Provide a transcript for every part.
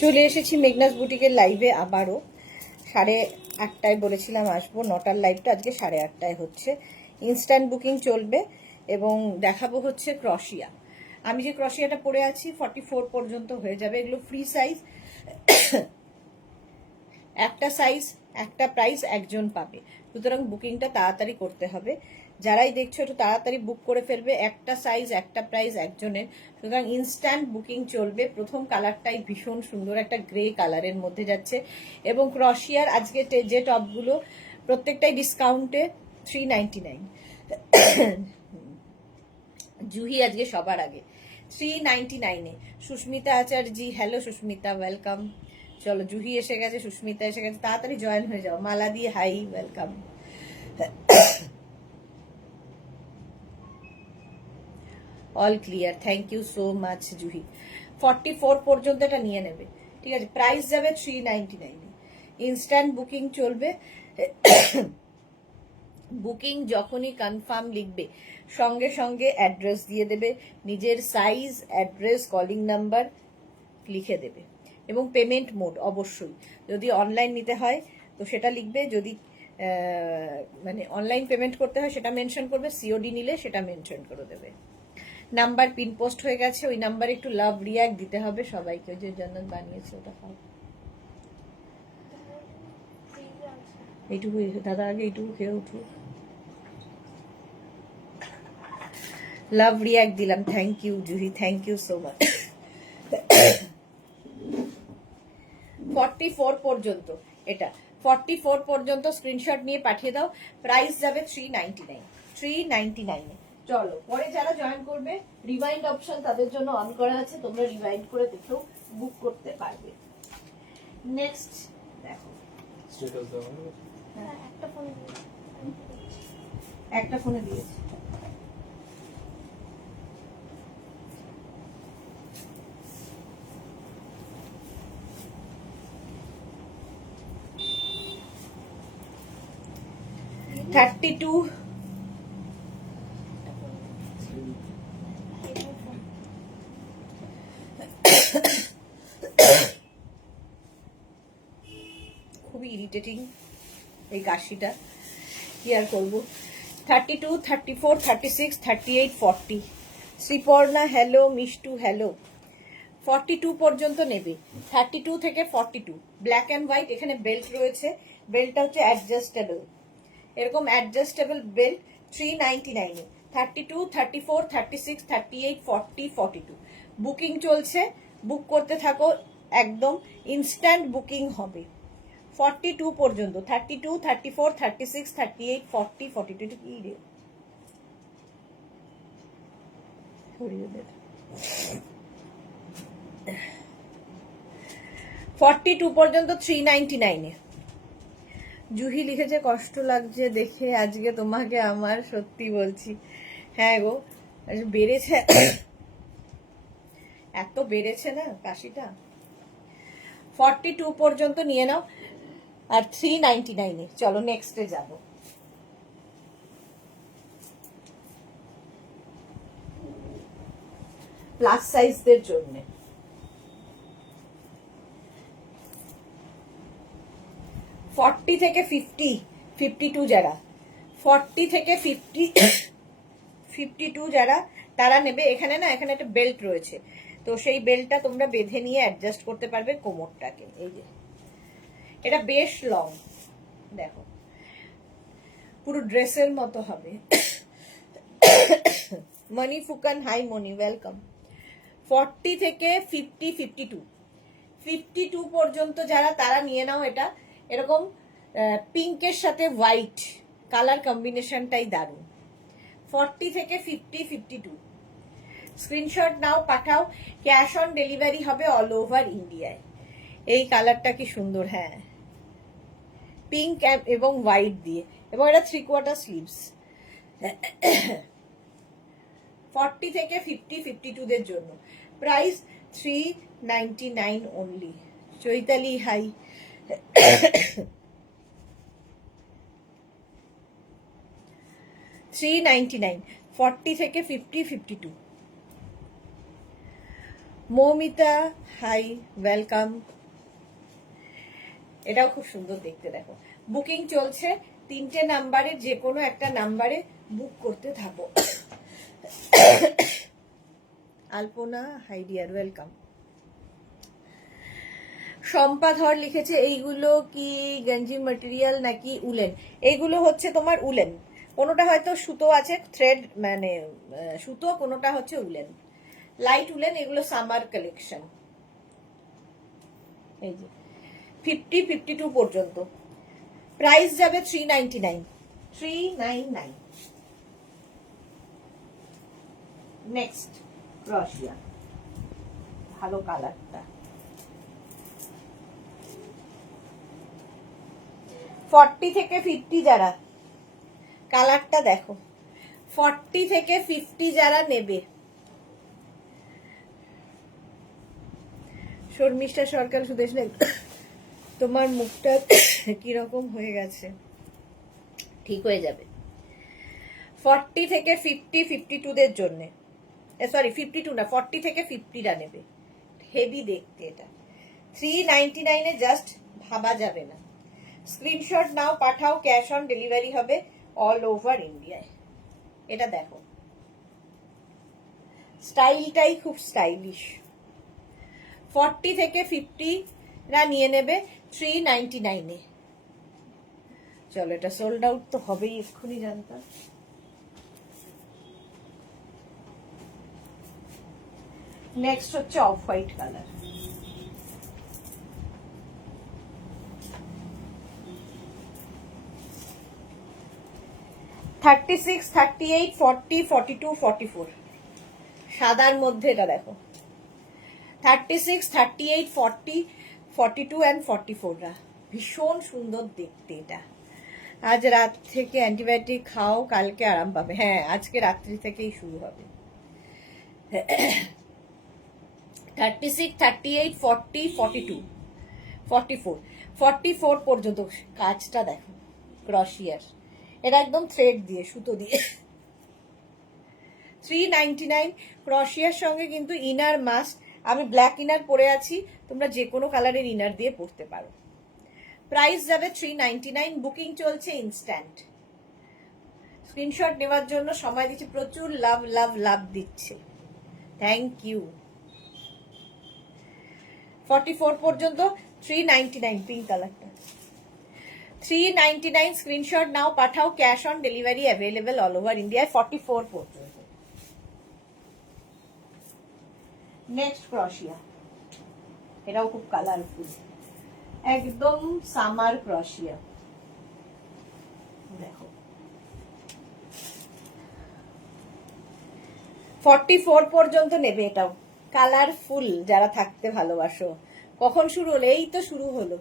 চলে এসেছি মেঘনাস বুটিকের লাইভে আবারও। 8:30টায় বলেছিলাম আসবো, 9টার লাইভটা আজকে 8:30টায় হচ্ছে। ইনস্ট্যান্ট বুকিং চলবে এবং দেখাবো হচ্ছে ক্রশিয়া। আমি যে ক্রশিয়াটা পরে আছি 44 পর্যন্ত হয়ে যাবে। এগুলো ফ্রি সাইজ, একটা সাইজ একটা প্রাইস একজন পাবে, সুতরাং বুকিংটা তাড়াতাড়ি করতে হবে। যারাই দেখছো একটু তাড়াতাড়ি বুক করে ফেলবে, একটা সাইজ একটা প্রাইস একজনের, সুতরাং ইনস্ট্যান্ট বুকিং চলবে। প্রথম কালারটাই ভীষণ সুন্দর, একটা গ্রে কালারের মধ্যে যাচ্ছে এবং ক্রশিয়ার আজকে যে টপগুলো প্রত্যেকটাই ডিসকাউন্টে 399। জুহি আজকে সবার আগে 399-এ। Susmita Acharjee, hello Susmita, welcome. চলো জুহি এসে গেছে, সুস্মিতা এসে গেছে, তাড়াতাড়ি জয়েন হয়ে যাও। মালা দি hi, welcome. All clear, thank you so much Juhi. 44 পর্যন্ত এটা নিয়ে নেবে, ঠিক আছে। প্রাইস যাবে 399-এ। ইনস্ট্যান্ট বুকিং চলবে। বুকিং যখনই কনফার্ম লিখবে সঙ্গে সঙ্গে অ্যাড্রেস দিয়ে দেবে, নিজের সাইজ, অ্যাড্রেস, কলিং নাম্বার লিখে দেবে এবং পেমেন্ট মোড অবশ্যই। যদি অনলাইন নিতে হয় তো সেটা লিখবে, যদি মানে অনলাইন পেমেন্ট করতে হয় সেটা মেনশন করবে, সিওডি নিলে সেটা মেনশন করে দেবে। নাম্বার পিন পোস্ট হয়ে গেছে, ওই নাম্বারে একটু লাভ রিয়াক্ট দিতে হবে সবাইকে। ওই যে জান্নাত বানিয়েছে ওটা খাও। এইটুকু দাদা আগে এইটুকু খেয়ে উঠুক। লাভ রিয়াক্ট দিলাম, thank you Juhi, thank you so much. 44 পর্যন্ত, এটা 44 পর্যন্ত স্ক্রিনশট নিয়ে পাঠিয়ে দাও। প্রাইস যাবে 399। চলো পরে যারা জয়েন করবে রিমাইন্ড অপশন তাদের জন্য অন করা আছে, তোমরা রিমাইন্ড করে দেখেও বুক করতে পারবে। নেক্সট দেখো, একটা ফোনে দিয়েছে। খুবই ইরিটেটিং এই কাশিটা, কি আর করবো। 32, 34, 36, 38, 40। Sriparna hello, Mishtu hello. 42 পর্যন্ত নেবে, 32 থেকে 42। ব্ল্যাক অ্যান্ড হোয়াইট, এখানে বেল্ট রয়েছে, বেল্টটা হচ্ছে অ্যাডজাস্টেবল, এরকম অ্যাডজাস্টেবল বেল্ট 399-এ। 32, 34, 36, 38, 40, 42 বুকিং চলছে। বুক করতে থাকো, একদম ইনস্ট্যান্ট বুকিং হবে। 42 পর্যন্ত, 32, 34, 36, 38, 40, 42। এটা কি রে? 42 পর্যন্ত 399-এ। জুহি লিখেছে কষ্ট লাগছে দেখে আজকে তোমাকে আমার, সত্যি বলছি। হ্যাঁ গো, বেড়েছে, এত বেড়েছে না কাশিটা। 42 পর্যন্ত নিয়ে নাও আর 399-এ। চলো নেক্সটে যাব। প্লাস সাইজদের জন্য 40 থেকে 50, 52 যারা, 40 থেকে 52 যারা তারা নেবে। এখানে না, এখানে একটা বেল্ট রয়েছে, তো সেই বেল্টটা তোমরা বেঁধে নিয়ে অ্যাডজাস্ট করতে পারবে কোমরটাকে। এই যে এটা বেশ লং, দেখো পুরো ড্রেসের মতো হবে। মনি ফুকান, হাই মনি, ওয়েলকাম। 40 থেকে 50, 52 পর্যন্ত যারা, তারা নিয়ে নাও এটা। এরকম পিঙ্কের সাথে হোয়াইট কালার কম্বিনেশনটাই দারুণ। 40 থেকে 50, 52 স্ক্রিনশট নাও, পাঠাও। ক্যাশ অন ডেলিভারি হবে অল ওভার ইন্ডিয়ায়। এই কালারটা কি সুন্দর, হ্যাঁ, পিঙ্ক এবং হোয়াইট দিয়ে, এবং এটা 3/4 স্লিভস। 40 থেকে 50, 52-দের জন্য প্রাইস 399 অনলি। চৈতালি হাই। 399, 40 থেকে 50, 52। Moumita hi, welcome. এটাও খুব সুন্দর দেখতে, দেখো। বুকিং চলছে, 3টে নাম্বারে যে কোনো একটা নাম্বারে বুক করতে থাকো। আলপনা হাই ডিয়ার, ওয়েলকাম। শম্পা ধর লিখেছে এইগুলো কি গঞ্জি ম্যাটেরিয়াল নাকি উলেন? এইগুলো হচ্ছে তোমার উলেন, কোনোটা হয়তো সুতো আছে, থ্রেড মানে সুতো, কোনোটা হচ্ছে উলেন, লাইট উলেন। এগুলো সামার কালেকশন। এই যে 50-52 পর্যন্ত প্রাইস যাবে 399। 399। নেক্সট ক্রশিয়া, ভালো কালারটা। 40 থেকে 50 যারা, কালারটা দেখো, 40 থেকে 50 যারা নেবে। শর্মিষ্ঠা সরকার সুদেশ, তোমার মুখটা কিরকম হয়ে গেছে, ঠিক হয়ে যাবে। 40 থেকে 50, 52 দের জন্য, সরি 52 না, 40 থেকে 50রা নেবে। হেভি দেখতে এটা। 399 এ জাস্ট ভাবা যাবে না। স্ক্রিনশট নাও, পাঠাও, ক্যাশ অন ডেলিভারি হবে অল ওভার ইন্ডিয়ায়। এটা দেখো, স্টাইলটাই খুব স্টাইলিশ। 40 থেকে 50রা নিয়ে নেবে 399 এ। চলো, এটা সোল্ড আউট তো হবেই, এক্ষুনি জানতাম। নেক্সট হচ্ছে অফ হোয়াইট কালার। থার্টি 38, 40, 42, 44, সাদার মধ্যে এটা দেখো। 36, 38, 40, 42 and 44রা ভীষণ সুন্দর দেখতে এটা। আজ রাত থেকে অ্যান্টিবায়োটিক খাও, কালকে আরাম পাবে। হ্যাঁ, আজকে রাত্রি থেকেই শুরু হবে। 36, 38, 40, 42, 44, 44 পর্যন্ত কাজটা দেখো, ক্রশিয়ার। এটা একদম থ্রেড দিয়ে, সুতো দিয়ে। 399 ক্রশিয়ার সঙ্গে কিন্তু ইনার মাস্ট। আমি ব্ল্যাক ইনার পরে আছি, তোমরা যে কোনো কালারের ইনার দিয়ে পরতে পারো। প্রাইস যাবে 399। বুকিং চলছে ইনস্ট্যান্ট। স্ক্রিনশট নেওয়ার জন্য সময় দিচ্ছে, প্রচুর লাভ লাভ লাভ দিচ্ছে, থ্যাংক ইউ। 44 পর্যন্ত 399, পিঙ্ক কালারটা। 399 স্ক্রিনশট নাও, পাঠাও, cash on delivery available all over ইন্ডিয়ায়। 44 পর্যন্ত। নেক্সট ক্রশিয়া, এটাও খুব কালারফুল, একদম সামার ক্রশিয়া। দেখো 44 পর্যন্ত নেবে। এটাও কালারফুল, যারা থাকতে ভালোবাসো। কখন শুরু হলো? এই তো শুরু হলো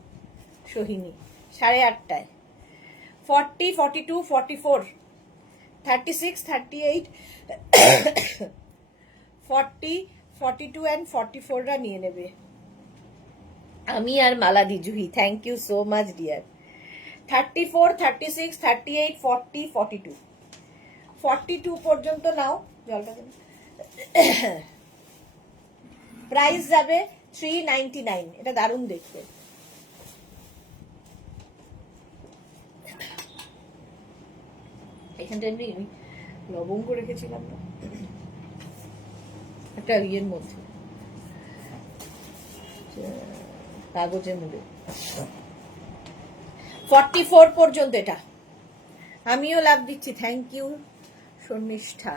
সোহিনী, 8:30। 40, 42, 44, 36, 38, 40, 42 and 44রা নিয়ে নেবে। আমি আর মালাদি Juhi, thank you so much dear. 34, 36, 38, 40, 42, 42 পর্যন্ত নাও। জলটা প্রাইস যাবে 399। এটা দারুণ দেখতে। এখানটা আমি লবঙ্গ রেখেছিলাম না, একটা ইয়ের মধ্যে, কাগজের মধ্যে। 44 পর্যন্ত এটা। আমিও লাভ দিচ্ছি, thank you Sharmistha.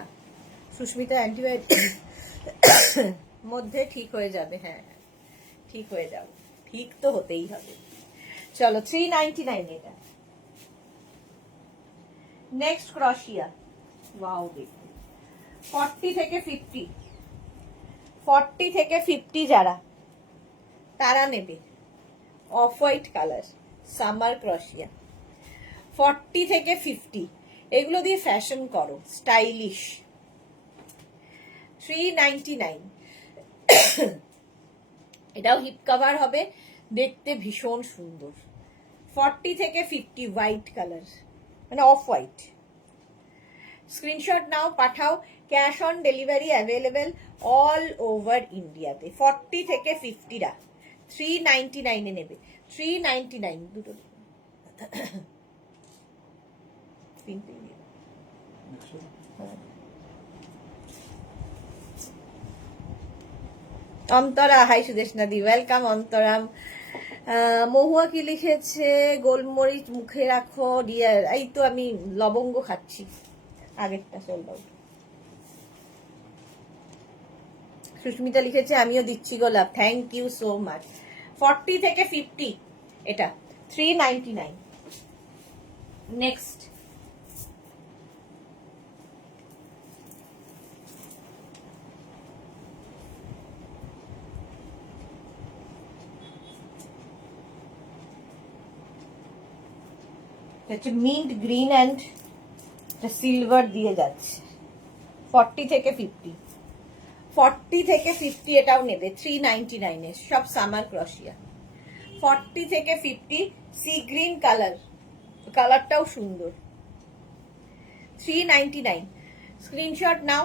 Susmita antibiotic মধ্যে ঠিক হয়ে যাবে। হ্যাঁ, ঠিক হয়ে যাবে, ঠিক তো হতেই হবে। চলো 399 এটা। নেক্সট ক্রশিয়া, ওয়াও দেখতে। 40 থেকে 50, 40 থেকে 50 যারা, তারা নেবে। Off white colour, summer crochet. 40 থেকে 50, এগুলো দিয়ে ফ্যাশন করো, স্টাইলিশ। 399। এটাও হিপ কভার হবে, দেখতে ভীষণ সুন্দর। 40 থেকে 50 হোয়াইট কালার, মানে অফ হোয়াইট। স্ক্রিনশট নাও, পাঠাও। Cash on delivery available all over ইন্ডিয়াতে। 40 থেকে 50রা 399 নেবে। 399 দুটো অন্তরা, হাই সুদেশনা দি, ওয়েলকাম অন্তরাম। মহুয়া কি লিখেছে? গোলমরিচ মুখে রাখো ডিয়ার। এই তো আমি লবঙ্গ খাচ্ছি, আগেরটা সোল্ড আউট। সুস্মিতা লিখেছে আমিও দিচ্ছি গোলাপ, থ্যাংক ইউ সো মাচ। 40 থেকে 50 এটা 399। নেক্সট হচ্ছে মিন্ট গ্রিন অ্যান্ড সিলভার দিয়ে যাচ্ছে। 40 থেকে 50, 40 থেকে 50 এটাও নেবে 399 এর, সব সামার ক্রশিয়া। 40 থেকে 50 সি গ্রিন কালার, কালারটাও সুন্দর। 399 স্ক্রিনশট নাও।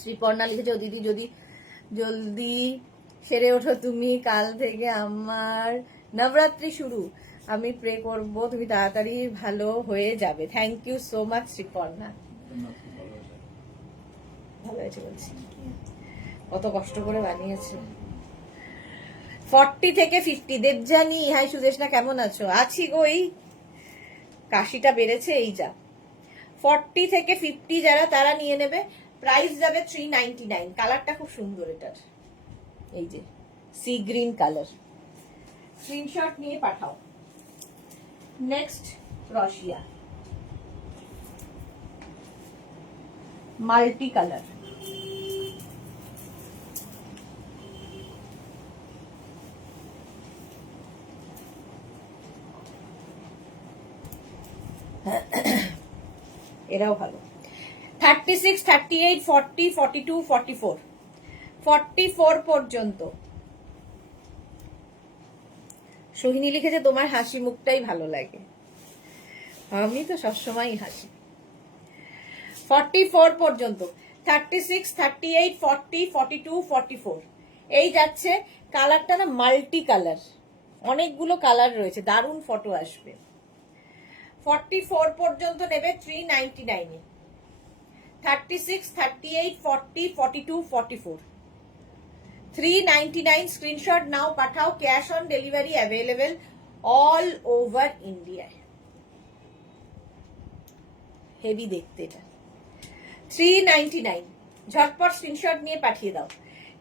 শ্রীপর্ণা লিখেছে ও দিদি যদি জলদি সেরে ওঠো তুমি, কাল থেকে আমার নবরাত্রি শুরু, আমি প্রে করব তুমি তাড়াতাড়ি ভালো হয়ে যাবে। Thank you so much Sriparna. ভালো হয়েছে বলছি, কত কষ্ট করে বানিয়েছে। 40 থেকে 50 দেবজানি, হাই সুদেশনা কেমন আছো? আছি গো, এই কাশিটা বেড়েছে এই যা। 40 থেকে 50 যারা তারা নিয়ে নেবে, প্রাইস যাবে 399। কালারটা খুব সুন্দর এটার, এই যে সি গ্রিন কালার। স্ক্রিনশট নিয়ে পাঠাও। Next crochet multi colour. এরাও ভালো। 36, 38, 40, 42, 44, 44 পর্যন্ত। সোহিনী লিখেছে তোমার হাসি মুখটাই ভালো লাগে, আমি তো সবসময় হাসি। 44 পর্যন্ত, 36, 38, 40, 42, 44 এই যাচ্ছে। কালারটা না মাল্টি কালার, অনেকগুলো কালার রয়েছে, দারুণ ফটো আসবে। 44 পর্যন্ত নেবে 399 এ। 36, 38, 40, 42, 44 399। স্ক্রিনশট নাও, পাঠাও। Cash on delivery available all over ইন্ডিয়ায়। হেভি দেখতে এটা। 399 ঝটপট স্ক্রিনশট নিয়ে পাঠিয়ে দাও।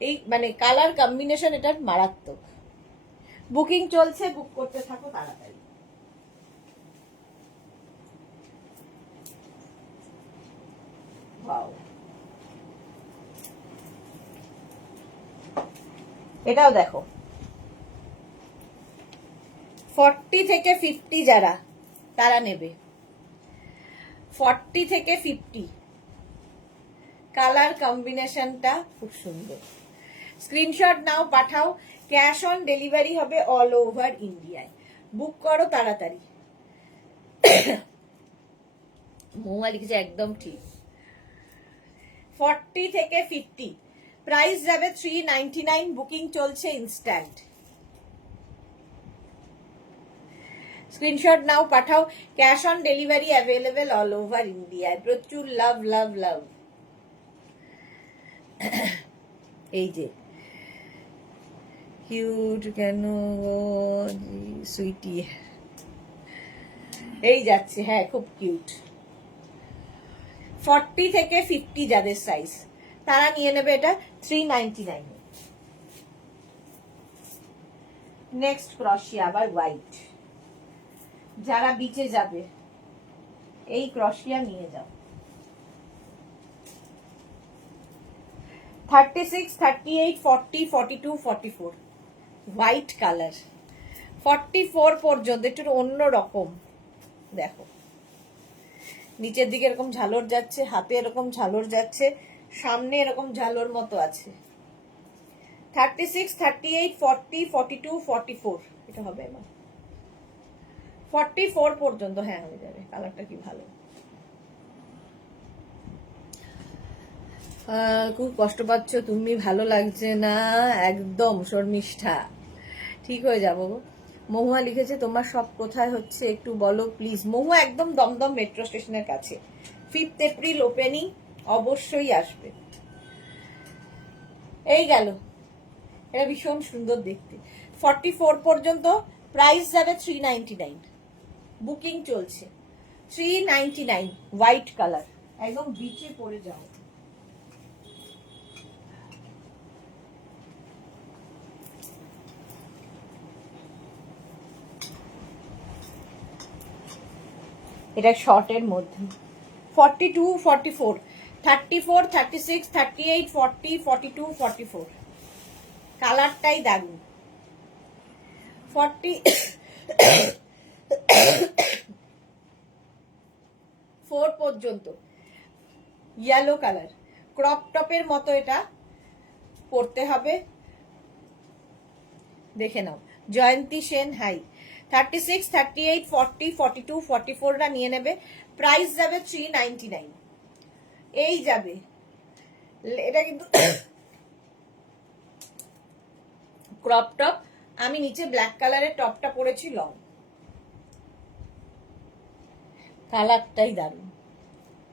এই মানে কালার কম্বিনেশন এটা মারাত্মক। বুকিং চলছে, বুক করতে থাকো তাড়াতাড়ি। ওয়াও, এটাও দেখো। 40 থেকে 50 যারা তারা নেবে, 40 থেকে 50 কালার কম্বিনেশনটা খুব সুন্দর। স্ক্রিনশট নাও, পাঠাও। ক্যাশ অন ডেলিভারি হবে অল ওভার ইন্ডিয়ায়। বুক করো তাড়াতাড়ি। মৌয়া লিখেছে একদম ঠিক। 40 থেকে 50 প্রাইস যাবে 399। বুকিং চলছে ইনস্ট্যান্ট। স্ক্রিনশট নাও, পাঠাও। Cash on delivery available all over ইন্ডিয়ায়। প্রচুর লাভ লাভ লাভ। এই যে কিউট কেন সুইটি, এই যাচ্ছে। হ্যাঁ খুব কিউট। 40 থেকে 50 যাদের সাইজ তারা নিয়ে নেবে এটা 399। নেক্সট ক্রশিয়া আবার হোয়াইট। যারা বিচে যাবে এই ক্রশিয়া নিয়ে যাও। 36, 38, 40, 42, 44 হোয়াইট কালার। 44 পর্যন্ত একটু অন্য রকম। দেখো নিচের দিকে এরকম ঝালর যাচ্ছে, হাতে এরকম ঝালর যাচ্ছে, সামনে এরকম ঝালর মতো আছে। 36, 38, 40, 42, 44 এটা হবে না। 44 পর্যন্ত হ্যাঁ হয়ে যাবে। কালারটা কি ভালো। খুব কষ্ট পাচ্ছ তুমি, ভালো লাগছে না একদম শর্মিষ্ঠা, ঠিক হয়ে যাবো। মহুয়া লিখেছে তোমার সব কোথায় হচ্ছে একটু বলো প্লিজ। মহুয়া একদম দমদম মেট্রো স্টেশনের কাছে, 5 এপ্রিল ওপেনিং, অবশ্যই আসবে। এই গেল, এটা ভীষণ সুন্দর দেখতে। 44 পর্যন্ত, প্রাইস যাবে 399, বুকিং চলছে 399, হোয়াইট কালার, একদম বিচে পড়ে যাও। এটা শর্টের মধ্যে 42, 44, 34, 36, 38, 40, 42, 44, কালারটাই দারুণ। 44 পর্যন্ত ইয়েলো কালার, ক্রপ টপের মতো এটা পড়তে হবে, দেখে নাও। জয়ন্তী সেন হাই। 36, 38, 40, 42, 44 রা নিয়ে নেবে, প্রাইস যাবে 399। এই যাবে, এটা কিন্তু ক্রপ টপ, আমি নিচে ব্ল্যাক কালারের টপটা পরেছি লং, কালারটাই দারুণ,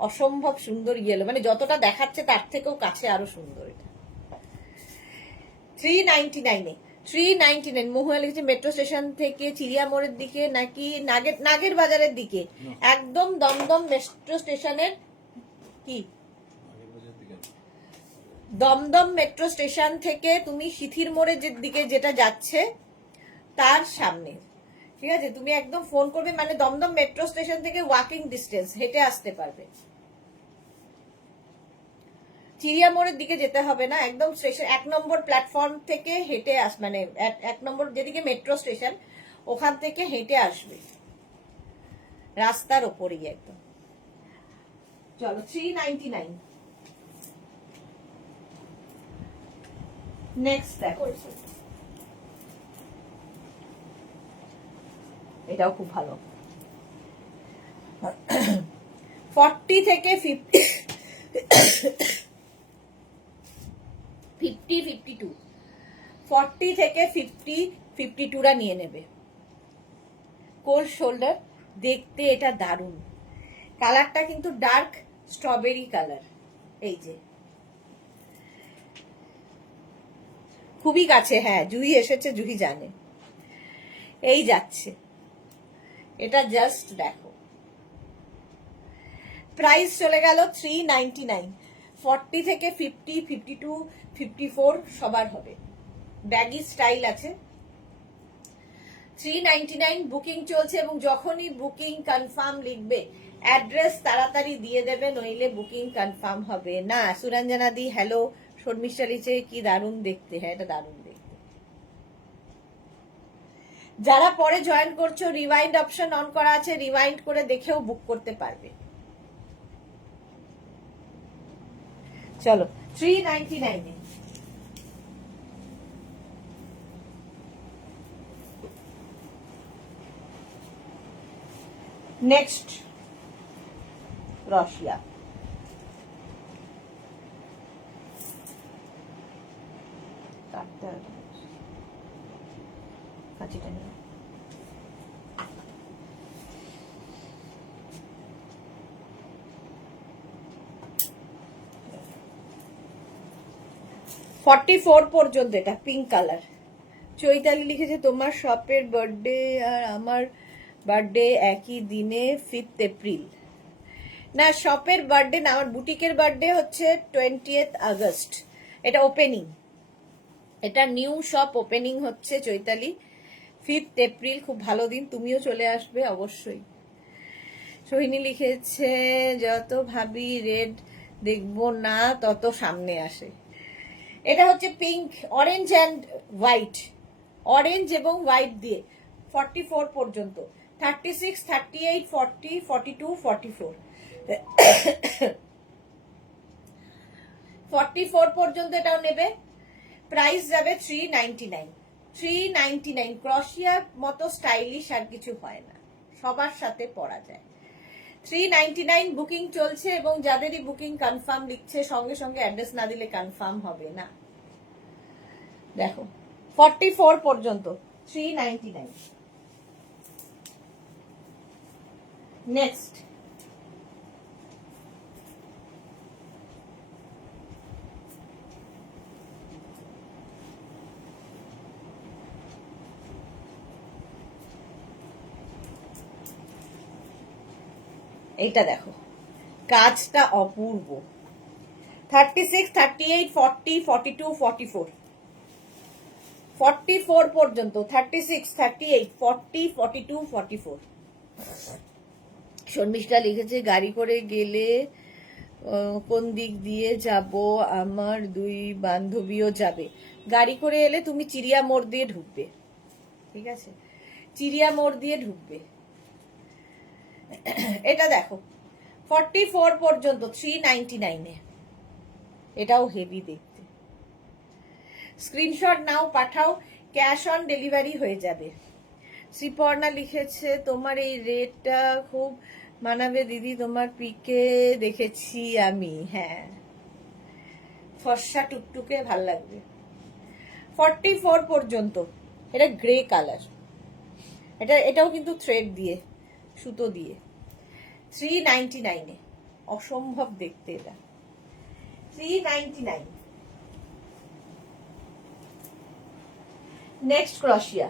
অসম্ভব সুন্দর ইয়েলো, মানে যতটা দেখাচ্ছে তার থেকেও কাছে আরো সুন্দর। এটা 399 এ, 399। মহুয়া লিখেছে মেট্রো স্টেশন থেকে চিড়িয়া মোড়ের দিকে নাকি নাগের বাজারের দিকে? একদম দমদম মেট্রো স্টেশনের, কি দমদম মেট্রো স্টেশন থেকে তুমি সিথির মোড়ের দিকে যেটা যাচ্ছে তার সামনে, ঠিক আছে? তুমি একদম ফোন করবে, মানে দমদম মেট্রো স্টেশন থেকে ওয়াকিং ডিস্টেন্স, হেঁটে আসতে পারবে। চিড়িয়া মোড়ের দিকে যেতে হবে না, একদম স্টেশন 1 নম্বর প্ল্যাটফর্ম থেকে হেঁটে মানে 1 নম্বর যেদিকে মেট্রো স্টেশন, ওখান থেকে হেঁটে আসবে, রাস্তার ওপরেই একদম। চলো 399। নেক্সট দেখো, এটাও খুব ভালো। 40 থেকে 50, 52, 40 থেকে 50, 52 রা নিয়ে নেবে। কোল শোল্ডার, দেখতে এটা দারুণ, কালারটা কিন্তু ডার্ক স্ট্রবেরি কালার, এই যে খুবই কাছে, হ্যাঁ জুহি এসেছে, জুহি জানে। এই যাচ্ছে, এটা জাস্ট দেখো, প্রাইস চলে গেল 399। 40 থেকে 50, 52, 54 সবার হবে, ব্যাগি স্টাইল আছে। 399 বুকিং চলছে, এবং যখনই বুকিং কনফার্ম লিখবে অ্যাড্রেস তাড়াতাড়ি দিয়ে দেবে, নইলে বুকিং কনফার্ম হবে না। সুরঞ্জনা দি হ্যালো, শর্মিষ্ঠা লিখে কি দারুণ দেখতে, হ্যাঁ এটা দারুণ দেখতে। যারা পরে জয়েন করছো, রিওয়াইন্ড অপশন অন করা আছে, রিওয়াইন্ড করে দেখেও বুক করতে পারবে। চলো 399 এ নেক্সট রশিয়া। কাঁচিটা নিয়ে 44 পর্যন্ত, এটা পিঙ্ক কালার। চৈতালি লিখেছে তোমার শপের বার্থডে আর আমার বার্থডে একই দিনে, 5 এপ্রিল। না শপের বার্থডে না, আমার বুটিকের বার্থডে হচ্ছে 20th আগস্ট। এটা ওপেনিং, এটা নিউ শপ ওপেনিং হচ্ছে চৈতালি, 5 এপ্রিল, খুব ভালো দিন, তুমিও চলে আসবে অবশ্যই। সোহিনী লিখেছে যত ভাবি রেড দেখবো না তত সামনে আসে। এটা হচ্ছে pink, orange and white, orange এবং হোয়াইট দিয়ে 44 পর্যন্ত, 36, 38, 40, 42, 44, 44 পর্যন্ত এটাও নেবে, প্রাইস যাবে 399। 399, ক্রশিয়ার মতো স্টাইলিশ আর কিছু হয় না, সবার সাথে পরা যায়। 399 বুকিং চলছে এবং যাদেরই বুকিং কনফার্ম লিখছে সঙ্গে সঙ্গে অ্যাড্রেস না দিলে কনফার্ম হবে না। দেখো 44 পর্যন্ত 399। নেক্সট এইটা দেখো, কাজটা অপূর্ব। 36, 38, 40, 42, 44 44 পর্যন্ত 36, 38, 40, 42, 44। শর্মিষ্ঠা লিখেছে গাড়ি করে গেলে কোন দিক দিয়ে যাব, আমার 2 বান্ধবীও যাবে। গাড়ি করে এলে তুমি চিড়িয়া মোড় দিয়ে ঢুকবে, ঠিক আছে, চিড়িয়া মোড় দিয়ে ঢুকবে। এটা দেখো 44 পর্যন্ত 399 এ, এটাও হেভি দেখতে। স্ক্রিনশট নাও, পাঠাও, ক্যাশ অন ডেলিভারি হয়ে যাবে। শ্রীপর্ণা লিখেছে তোমার এই রেটটা খুব মানাবে দিদি, তোমার পিকে দেখেছি আমি। হ্যাঁ, ফর্সা টুকটুকে ভাল লাগবে। 44 পর্যন্ত, এটা গ্রে কালার, এটাও কিন্তু থ্রেড দিয়ে, সুতো দিয়ে। 399 এ, অসম্ভব দেখতে এটা। 399। নেক্সট ক্রোশিয়া।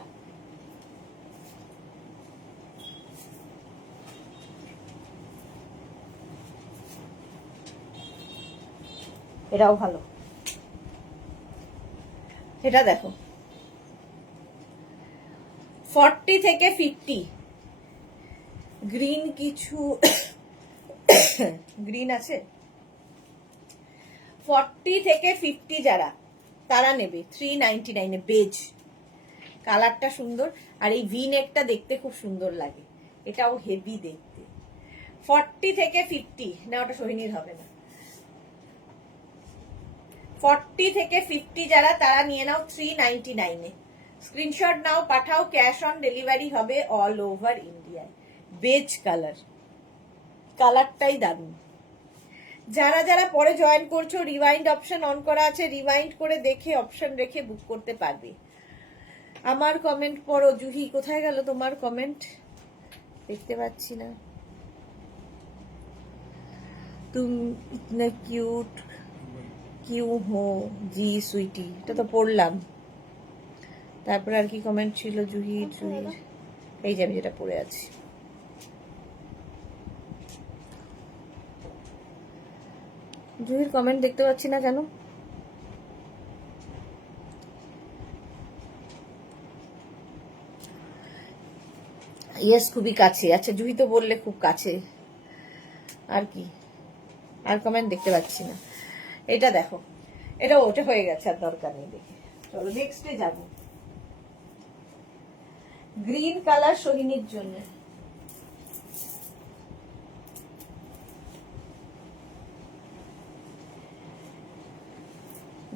এটাও ভালো। এটা দেখো 40 থেকে 50 গ্রিন, কিছু গ্রিন আছে। 40 থেকে 50 যারা, তারা নেবে 399 এ। বেজ কালারটা সুন্দর, আর এই ভি নেকটা দেখতে খুব সুন্দর লাগে, এটাও হেভি দেখতে। 40 থেকে 50 না, ওটা সোহিনীর হবে না। 40 থেকে 50 যারা, তারা নিয়ে নাও 399 এ। স্ক্রিনশট নাও, পাঠাও, ক্যাশ অন ডেলিভারি হবে অল ওভার ইন্ডিয়ায়। বেজ কালার, কালারটাই দারুণ। যারা যারা পরে জয়েন করছো, রিওয়াইন্ড অপশন অন করা আছে, রিওয়াইন্ড করে দেখে অপশন রেখে বুক করতে পারবে। আমার কমেন্ট পড়ো। জুহি, কোথায় গেল তোমার কমেন্ট? দেখতে পাচ্ছি না। তুম ইতনা কিউট কিউ হো জি সুইটি, এটা তো পড়লাম। তারপরে আর কি কমেন্ট ছিল জুহির? এই যে আমি যেটা পড়ে আছি, জুহির কমেন্ট দেখতে পাচ্ছি না কেন? ইয়েস, খুবই কাছে। আচ্ছা, জুহি তো বললে খুব কাছে। আর কি, আর কমেন্ট দেখতে পাচ্ছি না। এটা দেখো, এটা ওটা হয়ে গেছে, আর দরকার নেই দেখে। চলো নেক্সটে যাব। গ্রিন কালার সোহিনীর জন্য।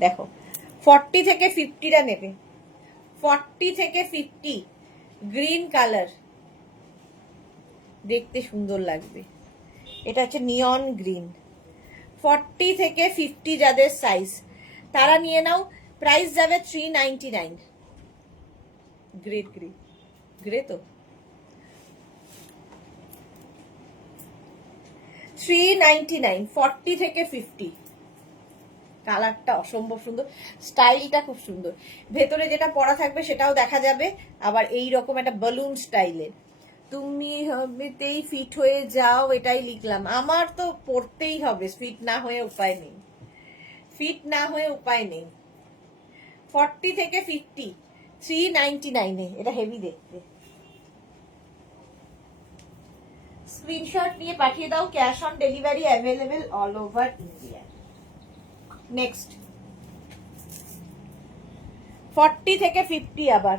দেখো 40 থেকে 50টা নেবে। 40 থেকে 50 গ্রিন কালার, দেখতে সুন্দর লাগবে। এটা হচ্ছে নিয়ন গ্রিন। 40 থেকে 50 যাদের সাইজ, তারা নিয়ে নাও। প্রাইস যাবে 399। গ্রেট গ্রে, গ্রে তো 399। 40 থেকে 50, কালারটা অসম্ভব সুন্দর, স্টাইলটা খুব সুন্দর। ভেতরে যেটা পরা থাকবে সেটাও দেখা যাবে, আবার এই রকম একটা বেলুন স্টাইলের। তুমি হবেতেই ফিট হয়ে যাও, এটাই লিখলাম। আমার তো পড়তেই হবে, ফিট না হয়ে উপায় নেই, ফিট না হয়ে উপায় নেই। 40 থেকে 50 399 এ, এটা হেভি দেখতে। স্ক্রিনশট নিয়ে পাঠিয়ে দাও, cash on delivery available all over India. Next 40 থেকে 50, আবার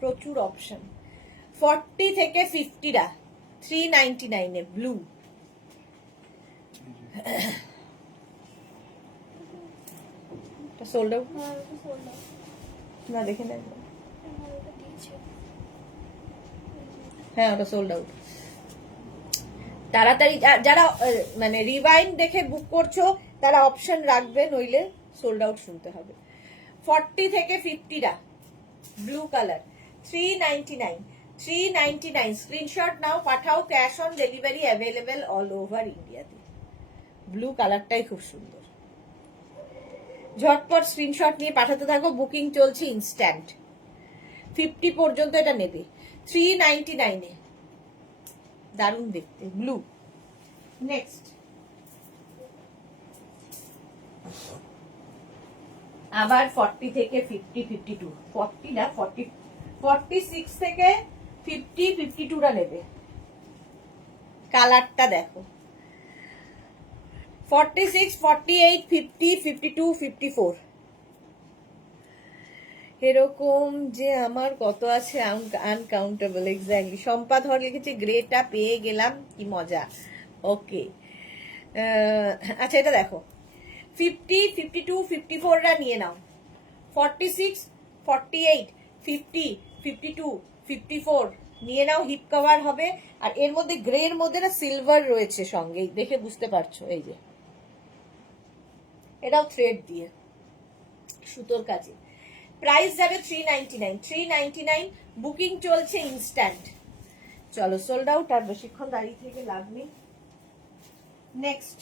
প্রচুর অপশন। 40 থেকে 50টা 399 এ, ব্লু। সোল্ড আউট না, দেখে নেন। হ্যাঁ, ওটা সোল্ড আউট। তাড়াতাড়ি যারা মানে রিভাইন্ড দেখে বুক করছো তারা অপশন রাখবে, নইলে সোল্ড আউট শুনতে হবে। 40 থেকে 50টা ব্লু কালার 399, 399 স্ক্রিনশট নাও, পাঠাও, cash on delivery available all over ইন্ডিয়াতে। ব্লু কালারটাই খুব সুন্দর, ঝটপট স্ক্রিনশট নিয়ে পাঠাতে থাকো, বুকিং চলছে ইনস্ট্যান্ট। 50 পর্যন্ত এটা নেবে 399 এ, দারুণ দেখতে ব্লু। নেক্সট আবার 40 থেকে 50, 52, 40 না 40, 46 থেকে 50, 52টা নেবে। কালারটা দেখো 46, 48, 50, 52, 54 এরকম যে আমার কত আছে আনকাউন্টেবল। এক্স্যাক্টলি সম্পা ধর লিখেছে গ্রেটা পেয়ে গেলাম, কি মজা। ওকে আচ্ছা এটা দেখো 50, 52, 54রা নিয়ে নাও। 46, 48, 50, 52, 54 নিয়ে নাও, হিপ কভার হবে। আর এর মধ্যে গ্রে এর মধ্যে না সিলভার রয়েছে সঙ্গে, দেখে বুঝতে পারছো। এই যে এটাও থ্রেড দিয়ে সুতোর কাজে। প্রাইস যাবে 399, 399, বুকিং চলছে ইনস্ট্যান্ট। চলো সোল্ড আউট, আর বেশিক্ষণ দাঁড়িয়ে থেকে লাভ নেই। নেক্সট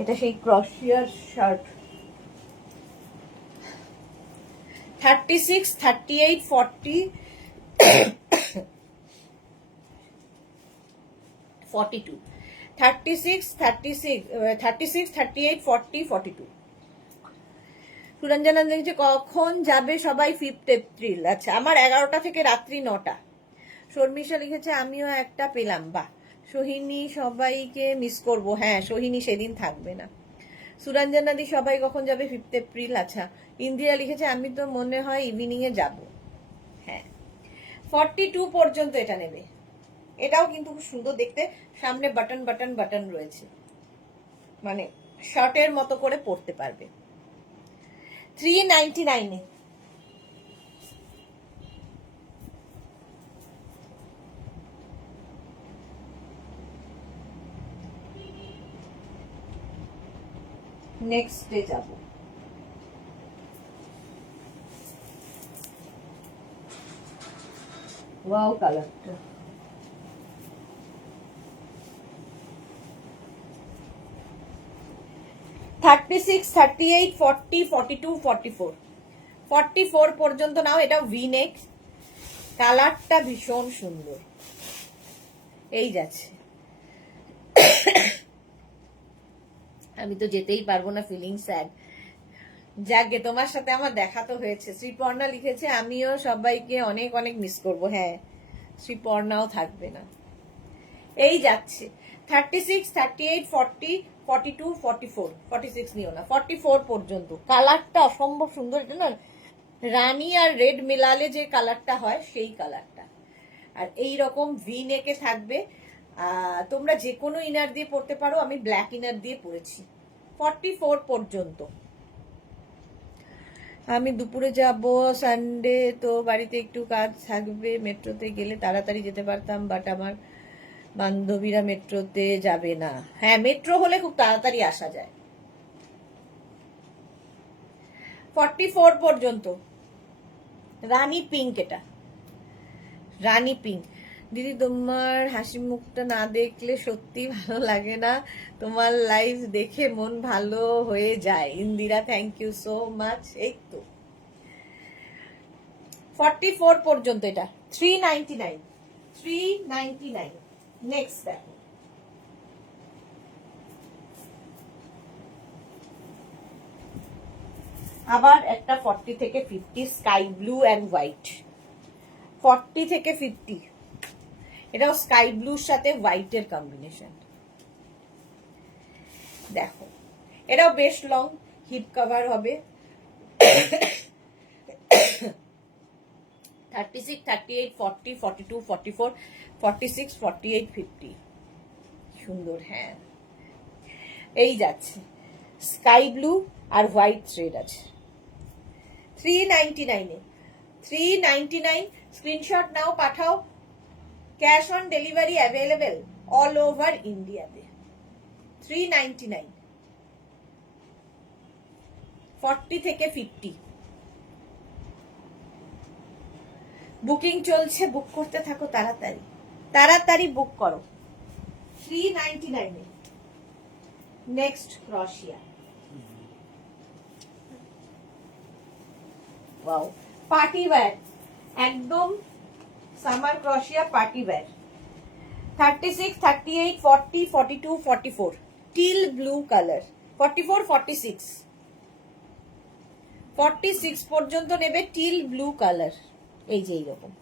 এটা সেই ক্রশিয়ার শার্ট 36, 38, 40, 42, 36, 36, 36, 38, 40, 42। সুরঞ্জনা লিখছে কখন যাবে সবাই 5 এপ্রিল। আচ্ছা আমার 11টা থেকে রাত্রি 9টা। শর্মিষ্ঠা লিখেছে আমিও একটা পেলাম, বাহ। সোহিনী সবাইকে মিস করব, হ্যাঁ সোহিনী সেদিন থাকবে না। সুরঞ্জনা দি সবাই কখন যাবে 5 এপ্রিল। আচ্ছা ইন্দিরা লিখেছে আমি তো মনে হয় ইভিনিং এ যাব। হ্যাঁ 42 পর্যন্ত এটা নেবে। এটাও কিন্তু খুব সুন্দর দেখতে, সামনে বাটন বাটন বাটন রয়েছে, মানে শার্টের মতো করে পরতে পারবে। 399 এ। নেক্সট ডে যাব। ওয়াও কালারটা, $36, 38, 40, 42, 44, 44 পর্যন্ত নাও। এটা ভি নেক, কালারটা ভীষণ সুন্দর। এই যাচ্ছে, আমি তো যেতেই পারবো না, ফিলিং স্যাড। যাকে তোমার সাথে আমার দেখা তো হয়েছে। শ্রীপর্ণা লিখেছে আমিও সবাইকে অনেক অনেক মিস করব। হ্যাঁ শ্রীপর্ণাও থাকবে না। এই যাচ্ছে 36, 38, 40, 42, 44, 46 নিও না, 44 পর্যন্ত। কালারটা অসম্ভব সুন্দর, এটা না রানী আর রেড মিলালে যে কালারটা হয় সেই কালারটা। আর এই রকম ভি নেকে থাকবে। তোমরা যে কোনো ইনার দিয়ে পরতে পারো, আমি ব্ল্যাক ইনার দিয়ে পরেছি। 44 পর্যন্ত। আমি দুপুরে যাব সানডে, তো বাড়িতে একটু কাজ থাকবে, মেট্রোতে গেলে তাড়াতাড়ি যেতে পারতাম, বাট আমার বান্ধবীরা মেট্রোতে যাবে না। হ্যাঁ মেট্রো হলে খুব তাড়াতাড়ি আসা যায়। 44 পর্যন্ত। রানী পিঙ্ক, এটা রানী পিঙ্ক। দিদি তোমার হাসি মুখটা না দেখলে সত্যি ভালো লাগে না, তোমার লাইভ দেখে মন ভালো হয়ে যায়। Indira thank you so much. এই তো 44 পর্যন্ত এটা 399, 399। নেক্সট দেখো আবার একটা 40 থেকে 50 স্কাই ব্লু অ্যান্ড হোয়াইট। 40 থেকে 50, এটাও স্কাই ব্লুর সাথে হোয়াইটের কম্বিনেশন। দেখো এটাও বেশ লং, হিপ কভার হবে। 36, 38, 40, 42, 44, 46, 48, 50 সুন্দর। হ্যাঁ এই যাচ্ছে স্কাই ব্লু আর হোয়াইট থ্রেড আছে। 399 399 স্ক্রিনশট নাও, পাঠাও। Cash on delivery available all over ইন্ডিয়াতে। 399 40 থেকে 50 বুকিং চলছে, বুক করতে থাকো তাড়াতাড়ি, তাড়াতাড়ি বুক করো। 399 next crochet. Wow, party wear, একদম summer crochet party wear. 36, 38, 40, 42, 44 teal blue colour. 44, 46 46 পর্যন্ত নেবে টিল ব্লু কালার। এই যে এইরকম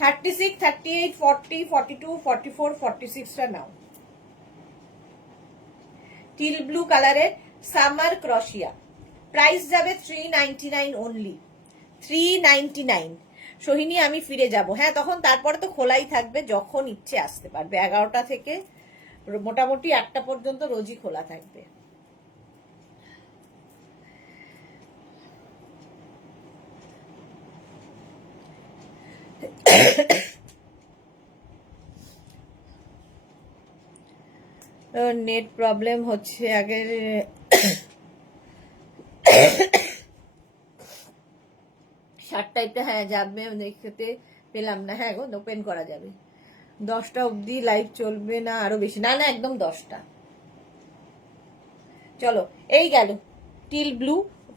36, 38, 40, 42, 44, 46 টা নাও। টিল ব্লু কালারের সামার ক্রোশিয়া। প্রাইস যাবে 399 অনলি। 399। সোহিনী আমি ফিরে যাব। হ্যাঁ, তখন তারপরে তো খোলাই থাকবে, যখন ইচ্ছে আসতে পারবে। 11টা থেকে মোটামুটি 1টা পর্যন্ত রোজই খোলা থাকবে। নেট প্রবলেম হচ্ছে আগের। সাতটাইতে হ্যাঁ যাবে, দেখতে পেলাম না। হ্যাঁ গো, ওপেন করা যাবে। 10টা অবধি লাইভ চলবে না আরো বেশি? না না, একদম 10টা। চলো, এই গেল টিল ব্লু,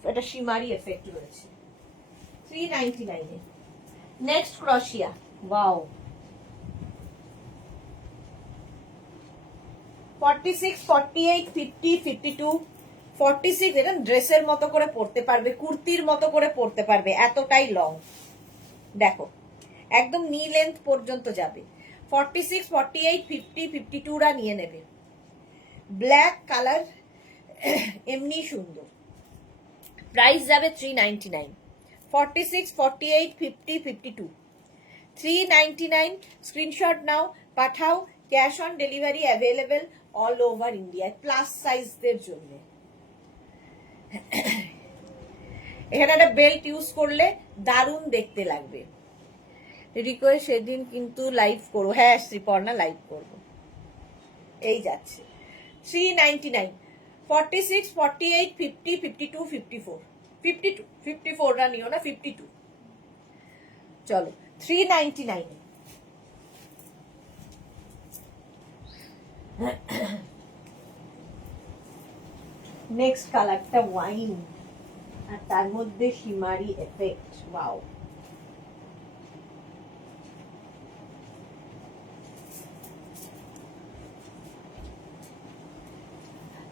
এটা শিমারি এফেক্ট রয়েছে 399 এ। Next crochet. ওয়াও, 46, 48, 50, 52, 46 এটা ড্রেসের মতো করে পরতে পারবে, কুর্তির মতো করে পরতে পারবে, এতটাই লং। দেখো একদম নি লেন্থ পর্যন্ত যাবে। 46, 48, 50, 52 রা নিয়ে নেবে। ব্ল্যাক কালার, এমনি সুন্দর। প্রাইস যাবে 399। 46, 48, 50, 52 399। স্ক্রিনশট নাও, পাঠাও। Cash on delivery available all over India, plus সাইজদের জন্য। এখানে একটা বেল্ট ইউজ করলে দারুণ দেখতে লাগবে। রিকোয়েস্ট সেদিন কিন্তু লাইভ করো। হ্যাঁ শ্রীপর্ণা, লাইভ করবো। এই যাচ্ছে 399। 46, 48, 50, 52, 54 52 54 রা নিও না, 52। চলো 399। নেক্সট কালারটা ওয়াইন, আর তার মধ্যে শিমারি এফেক্ট। Wow,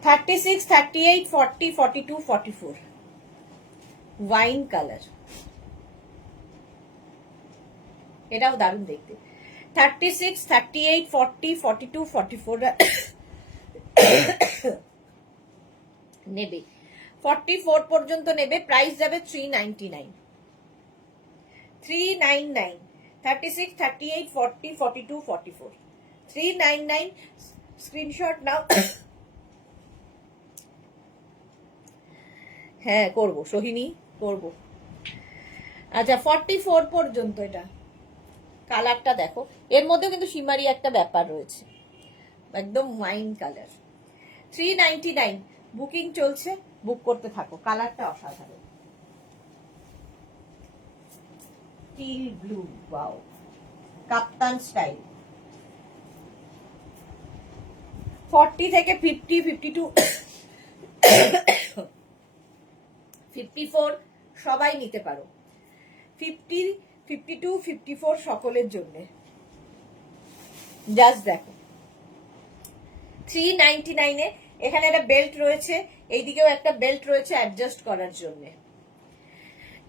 $36, 38, 40, 42, 44 wine colour. এটাও দারুণ দেখতে। 36, 38, 40, 42, 44 নেবে। 44 পর্যন্ত নেবে। প্রাইস যাবে 399। 399। 36, 38, 40, 42, 44 399। স্ক্রিনশট নাও। হ্যাঁ করব সোহিনী, করব। আচ্ছা 44 পর্যন্ত। এটা কালারটা দেখো, এর মধ্যে কিন্তু শিমারি একটা ব্যাপার রয়েছে, একদম ওয়াইন কালার। 399 বুকিং চলছে, বুক করতে থাকো। কালারটা অসাধারণ, টিল ব্লু। ওয়াও, কাপ্তান স্টাইল। 40 থেকে 50, 52, 54 সবাই নিতে পারো। 50, 52, 54 সকলের জন্য। জাস্ট দেখো 399 এ। এখানে একটা বেল্ট রয়েছে, এইদিকেও একটা বেল্ট রয়েছে অ্যাডজাস্ট করার জন্য।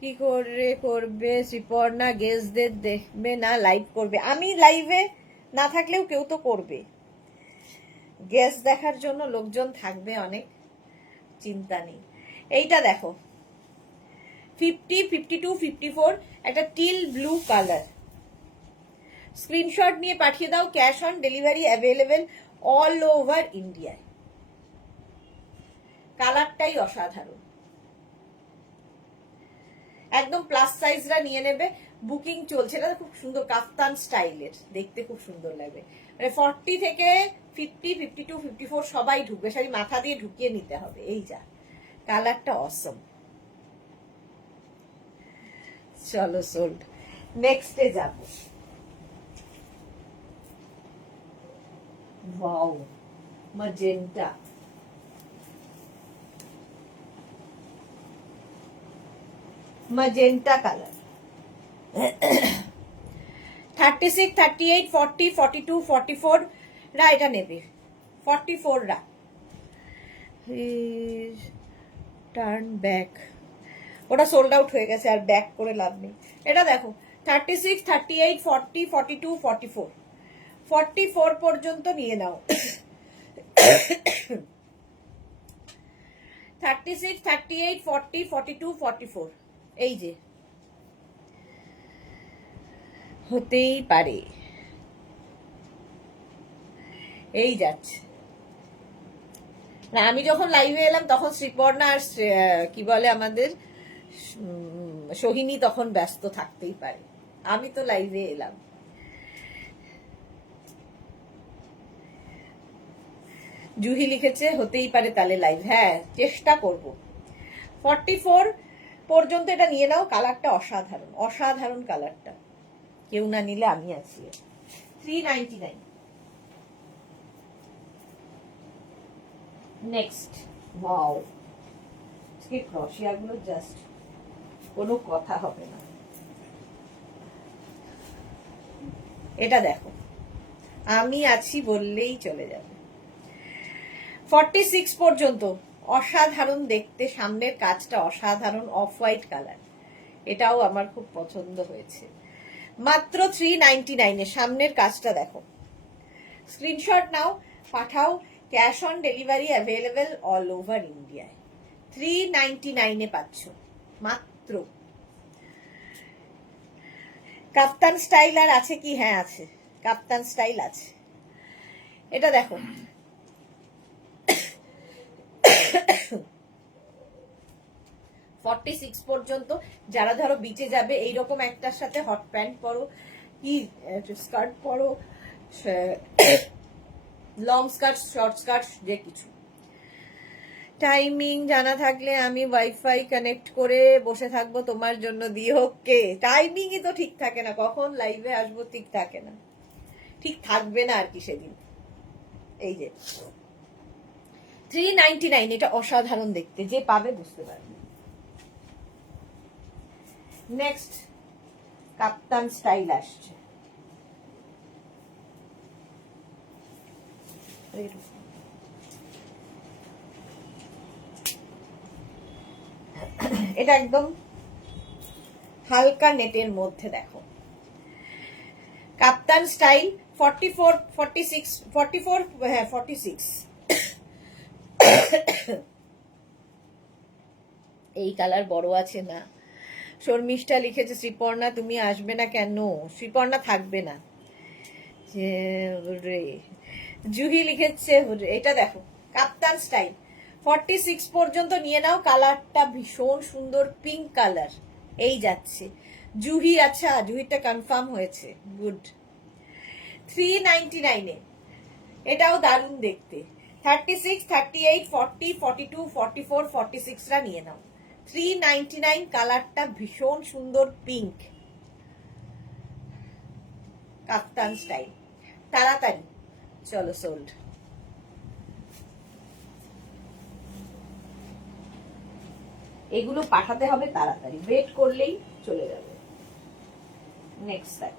কি করে করবে শ্রীপর্ণা? গেস্টদের দেখবে না, লাইভ করবে? আমি লাইভে না থাকলেও কেউ তো করবে। গেস্ট দেখার জন্য লোকজন থাকবে অনেক, চিন্তা নেই। এইটা দেখো 50, 52, 54 একটা টিল ব্লু কালার। স্ক্রিনশট নিয়ে পাঠিয়ে দাও। Cash on delivery available all over ইন্ডিয়ায়। কালারটাই অসাধারণ, একদম প্লাস সাইজরা নিয়ে নেবে, বুকিং চলছে। এটা খুব সুন্দর কাফতান স্টাইলের, দেখতে খুব সুন্দর লাগবে। মানে 40 থেকে 50, 52, 54 সবাই ঢুকবে, শাড়ি মাথা দিয়ে ঢুকিয়ে নিতে হবে। এই যা কালারটা অসম। চলো সোল্ড, নেক্সটে যাব। Wow, magenta, magenta colour. 36, 38, 40, 42, 44 রা এটা নেবে। 44 রা টার্ন ব্যাক, ওটা সোল্ড আউট হয়ে গেছে, আর ব্যাক করে লাভ নেই। এটা দেখো 36, 38, 40, 42, 44, 44 পর্যন্ত নিয়ে নাও। 36, 38, 40, 42, 44, এই যে হতেই পারে, এই যাচ্ছে না। আমি যখন লাইভে এলাম তখন শ্রীপর্ণা আর কি বলে আমাদের সোহিনী তখন ব্যস্ত থাকতেই পারে, আমি তো লাইভে এলাম। জুহি লিখেছে হতেই পারে তাহলে লাইভ, হ্যাঁ চেষ্টা করব। 44 পর্যন্ত এটা নিয়ে নাও, কালারটা অসাধারণ, অসাধারণ কালারটা, কেউ না নিলে আমি আছি। 399। নেক্সট, ওয়াও, আজকে ক্রোশিয়া গুলো জাস্ট কোনো কথা হবে না। এটা দেখো, আমি আছি বললেই চলে যাবে। 46 পর্যন্ত অসাধারণ দেখতে, সামনের কাজটা অসাধারণ, অফ হোয়াইট কালার, এটাও আমার খুব পছন্দ হয়েছে। মাত্র 399 এ, সামনের কাজটা দেখো। স্ক্রিনশট নাও, পাঠাও, cash on delivery available all over ইন্ডিয়ায়। 399 এ পাচ্ছ মাত্র। কাপ্তান স্টাইল আর আছে কি? হ্যাঁ আছে, কাপ্তান স্টাইল আছে। এটা দেখো 46 পর্যন্ত, যারা ধরো বিচে যাবে এইরকম একটার সাথে হট প্যান্ট পরো, কি স্কার্ট পরো, লং স্কার্ট, শর্ট স্কার্ট, যে কিছু। টাইমিং জানা থাকলে আমি ওয়াইফাই কানেক্ট করে বসে থাকবো তোমার জন্য, দিয়ে হোক কে? টাইমিংই তো ঠিক থাকে না, কখন লাইভে আসবো ঠিক থাকে না, ঠিক থাকবে না আর কি সেদিন। এই যে 399, এটা অসাধারণ দেখতে, যে পাবে বুঝতে পারবে। নেক্সট কাপ্তান স্টাইল আসছে। এটা একদম হালকা নেটের মধ্যে দেখো, কাপ্তান স্টাইল। 44, 46, 44, হ্যাঁ 46। এই কালার বড় আছে না। শর্মিষ্ঠা লিখেছে শ্রীপর্ণা তুমি আসবে না কেন? শ্রীপর্ণা থাকবে না রে। জুহি লিখেছে এটা দেখো কাপ্তান স্টাইল, 46 পর্যন্ত নিয়ে নাও, কালারটা ভীষণ সুন্দর, পিঙ্ক কালার। এই যাচ্ছে জুহি, আচ্ছা জুহিটা কনফার্ম হয়েছে, গুড। 399 এ, এটাও দারুণ দেখতে। 36, 38, 40, 42, 44, 46 রা নিয়ে নাও। 399, কালারটা ভীষণ সুন্দর, পিঙ্ক, কাপ্তান স্টাইল। তাড়াতাড়ি চলো সোল্ড। এগুলো পাঠাতে হবে তাড়াতাড়ি, ওয়েট করলেই চলে যাবে। নেক্সট টাইম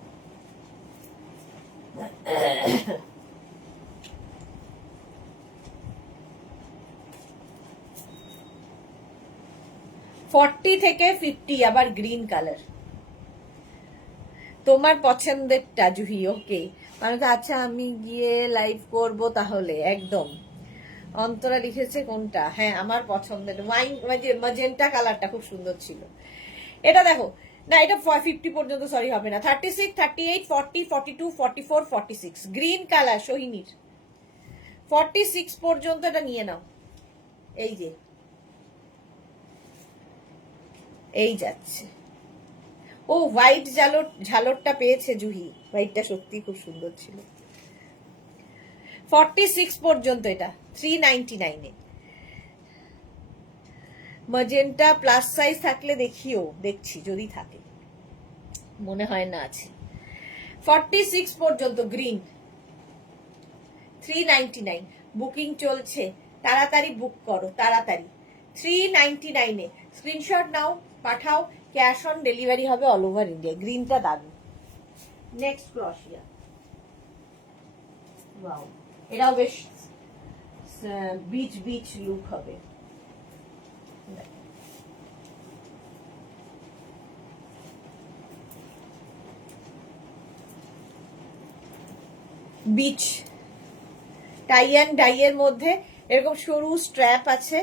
40 থেকে 50, আবার গ্রিন কালার, তোমার পছন্দেরটা জুহি। ওকে, মানে আচ্ছা আমি গিয়ে লাইভ করব তাহলে, একদম। অন্তরা লিখেছে কোনটা? হ্যাঁ আমার পছন্দের ওয়াইন, ম্যাজেন্টা কালারটা খুব সুন্দর ছিল। এটা দেখো না, এটা 50 পর্যন্ত সরি হবে না। 36, 38, 40, 42, 44, 46, গ্রিন কালার সোহিনীর। 46 পর্যন্ত এটা নিয়ে নাও। এই যে এই যাচ্ছে। ও হোয়াইট ঝালরটা পেয়েছে জুহি, হোয়াইটটা সত্যি খুব সুন্দর ছিল। 46 পর্যন্ত এটা 399 এ। ম্যাজেন্টা প্লাস সাইজ থাকলে দেখিও, দেখছি যদি থাকে, মনে হয় না আছে। 46 পর্যন্ত গ্রিন 399, বুকিং চলছে, তাড়াতাড়ি বুক করো তাড়াতাড়ি। 399 এ স্ক্রিনশট নাও, পাঠাও, ক্যাশ অন ডেলিভারি হবে অল ওভার ইন্ডিয়া। গ্রিনটা দারুন। নেক্সট ক্রশিয়া, ওয়াও, এটাও বেশ বিচ বিচ লুক হবে। বিচ টাই অ্যান্ড ডাই এর মধ্যে এরকম সরু স্ট্র্যাপ আছে।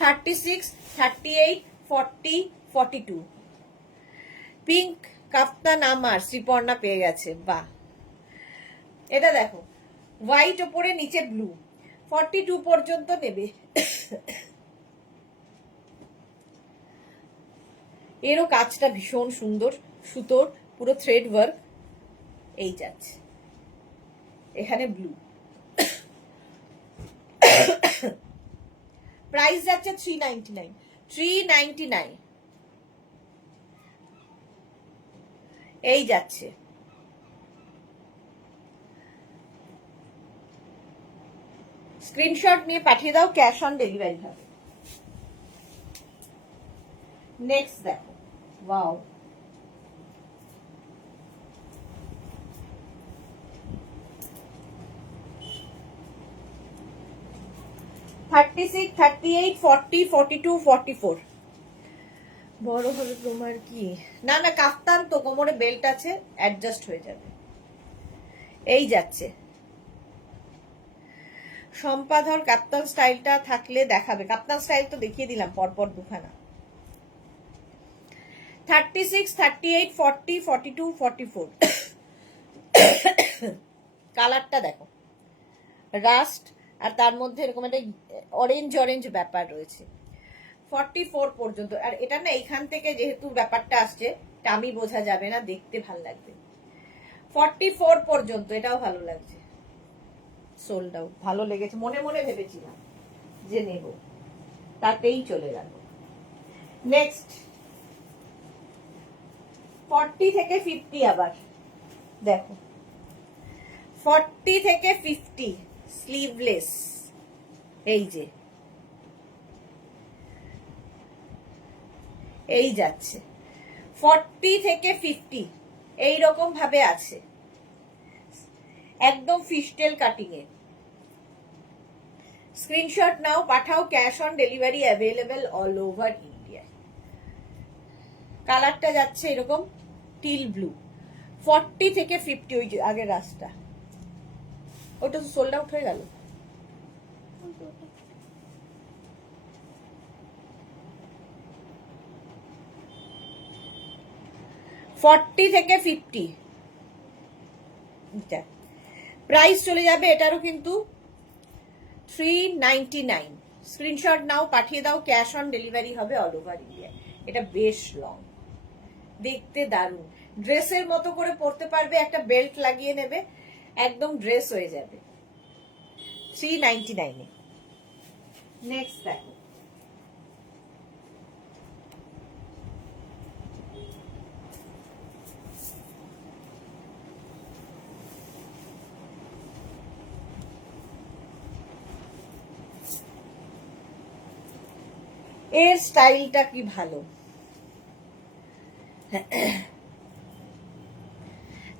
36, 38, 40, 42। পিঙ্ক কাফতান আমার শ্রীপর্ণা পেয়ে গেছে, বাহ। এটা দেখো, হোয়াইট ওপরে নিচে ব্লু, 42 পর্যন্ত নেবে। এরও কাজটা ভীষণ সুন্দর, সুতোর পুরো থ্রেড ওয়ার্ক। এই যাচ্ছে, এখানে ব্লু। প্রাইস যাচ্ছে 399, 399। এই যাচ্ছে, স্ক্রিনশট নিয়ে পাঠিয়ে দাও, ক্যাশ অন ডেলিভারি হবে। নেক্সট দেখো, ওয়াও, থার্টি সিক্স, 38, 40, 42, 44। বড় হবে তোমার কি? না না, কাফতান তো, কোমরে বেল্ট আছে, অ্যাডজাস্ট হয়ে যাবে। এই যাচ্ছে, সম্পাধর কাপ্তান স্টাইলটা থাকলে দেখাবে। কাপ্তান স্টাইল তো দেখিয়ে দিলাম পরপর দুখানা। 36, 38, 40, 42, 44। কালারটা দেখো, রাস্ট, আর তার মধ্যে এরকম একটা অরেঞ্জ অরেঞ্জ ব্যাপার রয়েছে। 44 পর্যন্ত। আর এটা না এইখান থেকে যেহেতু ব্যাপারটা আসছে, টামি বোঝা যাবে না, দেখতে ভাল লাগবে। 44 পর্যন্ত, এটাও ভালো লাগছে। সোল্ড আউট, ভালো লেগেছে, মনে মনে ভেবেছিলাম যে নেব, তাতেই চলে গেল। নেক্সট 40 থেকে 50 আবার দেখো, 40 থেকে 50 স্লিভলেস। এই যে, এই যাচ্ছে 40 থেকে 50 এইরকম ভাবে আছে, একদম ফিশটেল কাটিং এ। স্ক্রিনশট নাও, পাঠাও, cash on delivery available all over India. কালারটা যাচ্ছে এরকম টিল ব্লু। 40 থেকে 50, ওই যে আগের রাস্তা, ওটা তো সোল্ড আউট হয়ে গেল। ফর্টি থেকে 50 প্রাইস চলে যাবে এটারও কিন্তু 399। স্ক্রিনশট নাও, পাঠিয়ে দাও, ক্যাশ অন ডেলিভারি হবে অল ওভার ইন্ডিয়া। এটা বেশ লং, দেখতে দারুণ, ড্রেসের মতো করে পরতে পারবে, একটা বেল্ট লাগিয়ে নেবে, একদম ড্রেস হয়ে যাবে। 399 এ। নেক্সট দেখো, এর স্টাইলটা কি ভালো।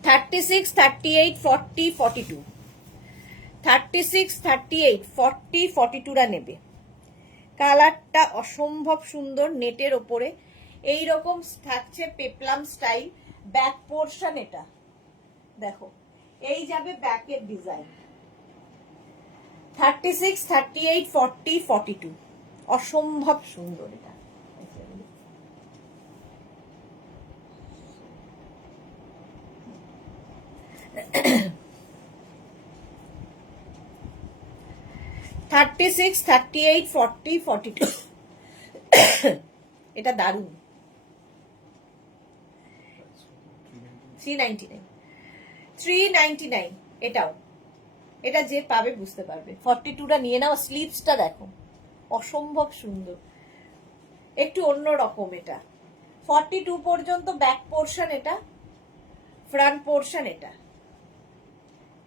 36, 38, 40, 42। 36, 38, 40, 42টা নেবে। কালারটা অসম্ভব সুন্দর, নেটের ওপরে এইরকম থাকছে পেপলাম স্টাইল। ব্যাক পোর্শন এটা দেখো, এই যাবে ব্যাকের ডিজাইন। 36, 38, 40, 42, অসম্ভব সুন্দর এটা। 36, 38, 40, 42। এটা দারুণ, 399 399 এটাও, এটা যে পাবে বুঝতে পারবে। 42টা নিয়ে নাও। স্লিভসটা দেখো অসম্ভব সুন্দর, একটু অন্য রকম। এটা 42 পর্যন্ত ব্যাক পোর্শন, এটা ফ্রন্ট পোর্শন, এটা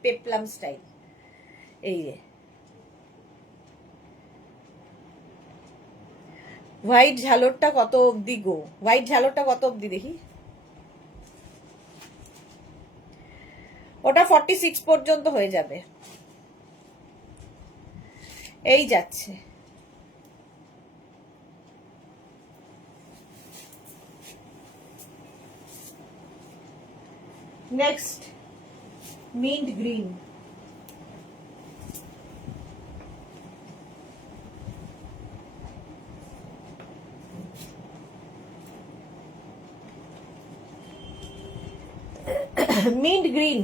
পেপলাম স্টাইল। এই যে হোয়াইট ঝালরটা কত অবধি গো, হোয়াইট ঝালরটা কত অবধি দেখি। ওটা 46 পর্যন্ত হয়ে যাবে। এই যাচ্ছে। Next mint green. Mint green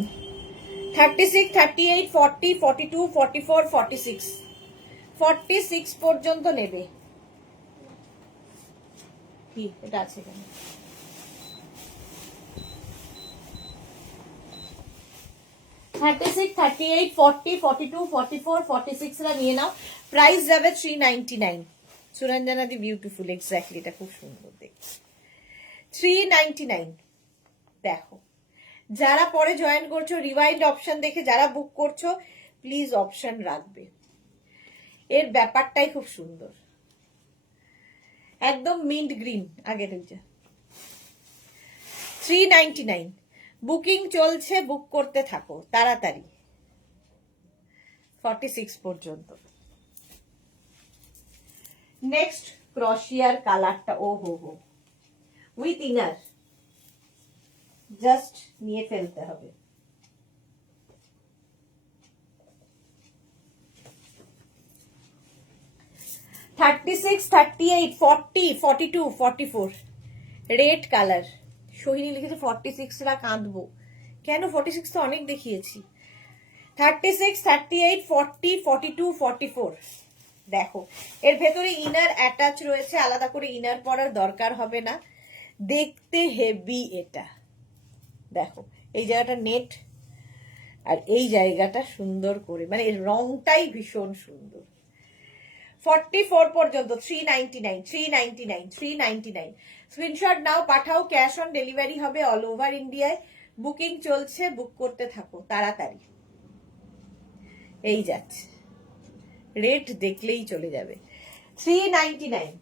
36, 38, 40, 42, 44, 46 46 পর্যন্ত নেবে। কি এটা আছে এখানে? $36, $38, $40, $42, $44, $46 নিয়ে নাও। প্রাইস যাবে $399। সুরঞ্জনা দি বিউটিফুল, এক্স্যাক্টলি, এটা খুব সুন্দর দেখতে। $399 দেখো। যারা পরে জয়েন করছো, রিওয়াইন্ড অপশন দেখে যারা বুক করছো, প্লিজ অপশন রাখবে। এর ব্যাপারটাই খুব সুন্দর, একদম মিন্ট গ্রিন। আগের ওইটা 399। বুকিং চলছে, বুক করতে থাকো তাড়াতাড়ি। 46 পর্যন্ত। নেক্সট ক্রশিয়ার কালারটা, ও হো হো, উইথ ইনার, জাস্ট নিয়ে ফেলতে হবে। $36, $38, $40, $42, $44 রেড কালার। সোহিনী লিখেছে 46টা কাঁদবো কেন, 46 তো অনেক দেখিয়েছি। 36, 38, 40, 42, 44 দেখো। এর ভেতরে ইনার অ্যাটাচ রয়েছে, আলাদা করে ইনার পরার দরকার হবে না। দেখতে হেভি এটা। দেখো এই জায়গাটা নেট, আর এই জায়গাটা সুন্দর করে, মানে এর রংটাই ভীষণ সুন্দর। 44 পর্যন্ত 399, 399, 399। স্ক্রিনশট নাও, পাঠাও। ক্যাশ অন ডেলিভারি হবে অল ওভার ইন্ডিয়ায়। বুকিং চলছে, বুক করতে থাকো তাড়াতাড়ি। এই যাচ্ছে, রেট দেখলেই চলে যাবে। 399।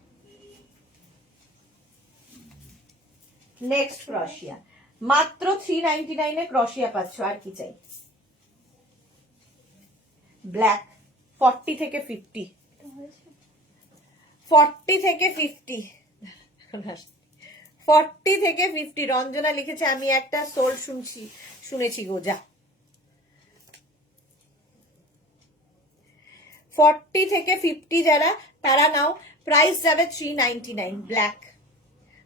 নেক্সট ক্রশিয়া, মাত্র 399 ক্রশিয়া পাচ্ছ, আর কি চাই। ব্ল্যাক 40 থেকে 50, 40 থেকে 50, 40 থেকে 50। রঞ্জনা লিখেছে আমি একটা সোল শুনেছি গো, যা। 40 থেকে 50 যারা, তারা নাও। প্রাইস যাবে 399। ব্ল্যাক,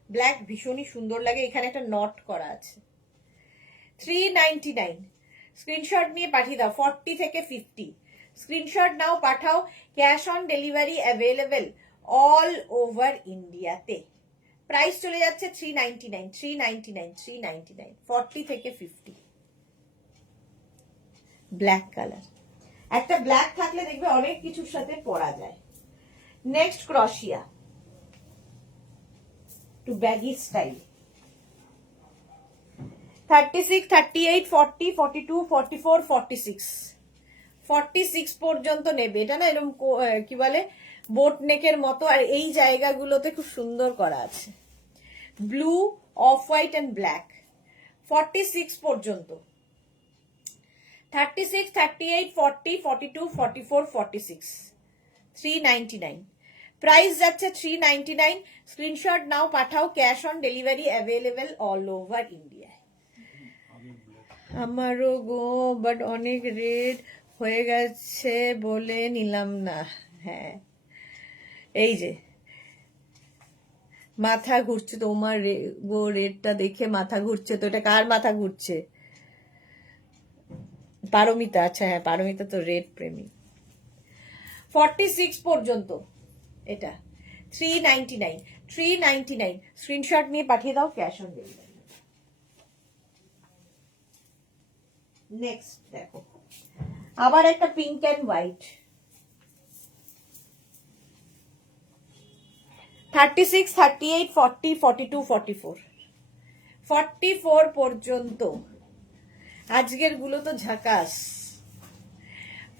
ব্ল্যাক ভীষণই সুন্দর লাগে, এখানে একটা নট করা আছে। 399। স্ক্রিনশট নিয়ে পাঠিয়ে দাও। 40 থেকে 50 স্ক্রিনশট নাও, পাঠাও। Cash on delivery available all over ইন্ডিয়াতে। প্রাইস চলে যাচ্ছে 399, 399, 399। 40 থেকে 50 ব্ল্যাক কালার। একটা ব্ল্যাক থাকলে দেখবে অনেক কিছুর সাথে পরা যায়। Next crochet, too baggy style. 36, 38, 40, 42, 44, 46 46 পর্যন্ত নেবে। এটা না এরকম কি বলে, বোট নেকের মতো, আর এই জায়গাগুলোতে খুব সুন্দর করা আছে। Blue, off white and black. 46 পর্যন্ত। 36, 38, 40, 42, 44, 46 399। প্রাইস যাচ্ছে 399। স্ক্রিনশট নাও, পাঠাও। Cash on delivery available all over India. আমারও গো, বাট অনেক রেট হয়ে গেছে বলে নিলাম না। হ্যাঁ, এই যে মাথা ঘুরছে তোমার গো, রেটটা দেখে মাথা ঘুরছে। তো এটা কার মাথা ঘুরছে? পারমিতা। আচ্ছা হ্যাঁ, পারমিতা তো রেড প্রেমী। 46 পর্যন্ত এটা 399, 399। স্ক্রিনশট নিয়ে পাঠিয়ে দাও, ক্যাশ অন ডেলিভারি। নেক্সট দেখো আবার একটা পিঙ্ক অ্যান্ড হোয়াইট, 36, 38, 40, 42, 44, 44 পর্যন্ত। আজকের গুলো তো ঝাকাস।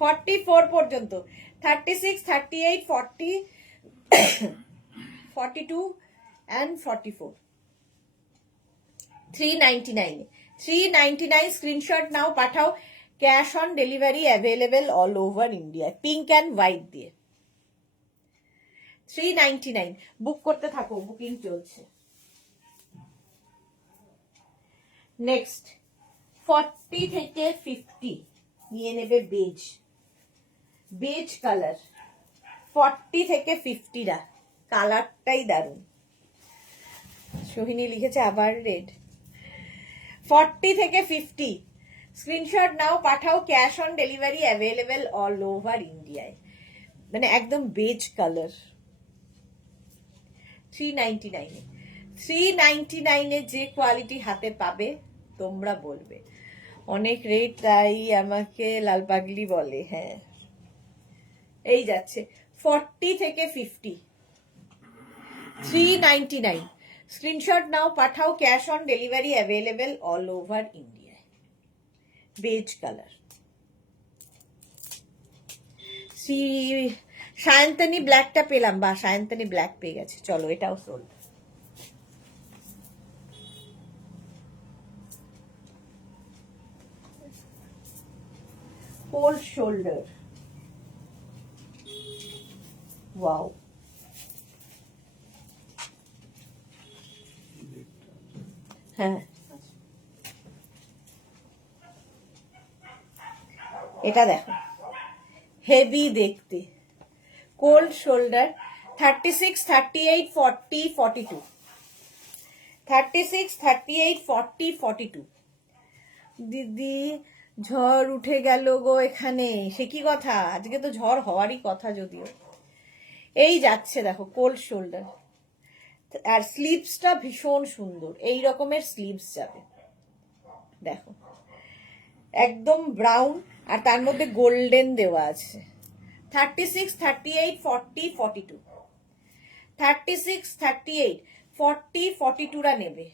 44 পর্যন্ত, 36, 38, 40, 42 and 44, 399, 399 স্ক্রিনশট নাও, পাঠাও। Cash on delivery available all over India, pink and white দিয়ে। 399 বুক করতে থাকো, বুকিং চলছে। নেক্সট 40 থেকে 50 নিয়ে নেবে বেজ, বেজ কালার। 40 থেকে 50 কালারটাই দারুন। সোহিনী লিখেছে আবার রেড। 40 থেকে 50 স্ক্রিনশট নাও, পাঠাও। Cash on delivery available all over ইন্ডিয়ায়, মানে একদম বেজ কালার। 399 399 যে কোয়ালিটি হাতে পাবে তোমরা বলবে অনেক রেট, তাই আমাকে লাল পাগলি বলে। হ্যাঁ এই যাচ্ছে 40 থেকে 50, 399 স্ক্রিনশট নাও, পাঠাও। Cash on delivery available all over ইন্ডিয়ায়, বেজ কালার। সায়ন্তনী ব্ল্যাকটা পেলাম, বা সায়ন্তনী ব্ল্যাক পেয়ে গেছে, চলো এটাও সোল্ড। কোল্ড শোল্ডার, ওয়াও, হ্যাঁ এটা দেখো হেভি দেখতে, কোল্ড শোল্ডার। 36, 38, 40, 42, 36, 38, 40, 42। দিদি ঝড় উঠে গেল গো এখানে, সে কি কথা? আজকে তো ঝড় হওয়ারই কথা, যদিও এই যাচ্ছে দেখো কোল্ড শোল্ডার। আর স্লিভসটা ভীষণ সুন্দর, এই রকমের স্লিভস যাবে দেখো, একদম ব্রাউন আর তার মধ্যে গোল্ডেন দেওয়া আছে। 36, 38, 40, 42, 36, 38, 40, 42 নেবে।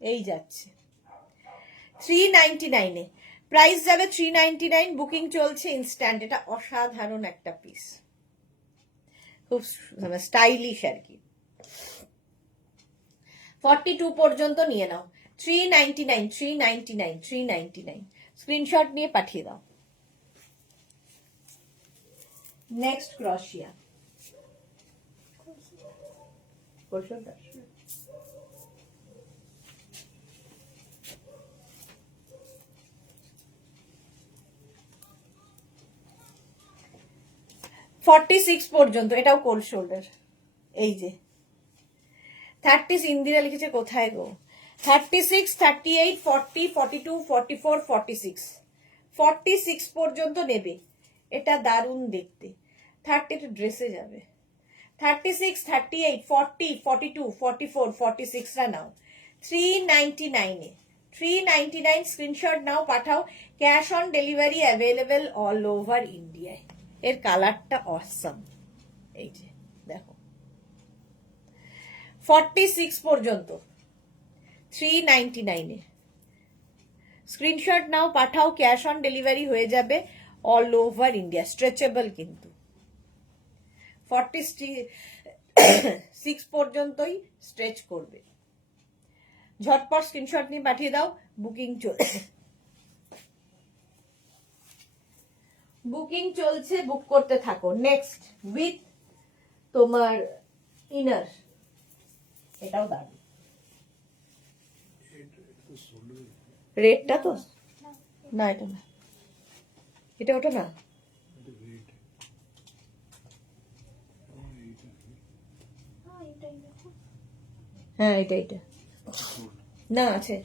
এই যাচ্ছে 399 প্রাইস যাবে 399, বুকিং চলছে ইনস্ট্যান্ট। এটা অসাধারণ একটা পিস, খুব স্টাইলিশ আর কি। 42 পর্যন্ত নিয়ে নাও। 399, 399, 399 স্ক্রিনশট নিয়ে পাঠিয়ে দাও। নেক্সট ক্রশিয়া, $46 পর্যন্ত, এটাও কোল্ড শোল্ডার। এই যে 30 ইন্দিরা লিখেছে কোথায় গো। 36, 38, 40, 42, 44, 46, 46 পর্যন্ত নেবে। এটা দারুণ দেখতে। 30 ড্রেসে যাবে। 36, 38, 40, 42, 44, 46 নাও। 399 399 স্ক্রিনশট নাও, পাঠাও। Cash on delivery available all over ইন্ডিয়ায়। এর কালারটা অসাম, এই যে দেখো 46 পর্যন্ত 399 স্ক্রিনশট নাও, পাঠাও। ক্যাশ অন ডেলিভারি হয়ে যাবে অল ওভার ইন্ডিয়া, স্ট্রেচেবল কিন্তু। 46 পর্যন্তই স্ট্রেচ করবে। ঝটপট স্ক্রিনশট নিয়ে পাঠিয়ে দাও, বুকিং চলছে। বুকিং চলছে, বুক করতে থাকো। নেক্সট উইথ তোমার ইনার, এটাও দারুণ। রেডটা তো না, এটা না, এটা ওটা না, হ্যাঁ এটা এটা না আছে,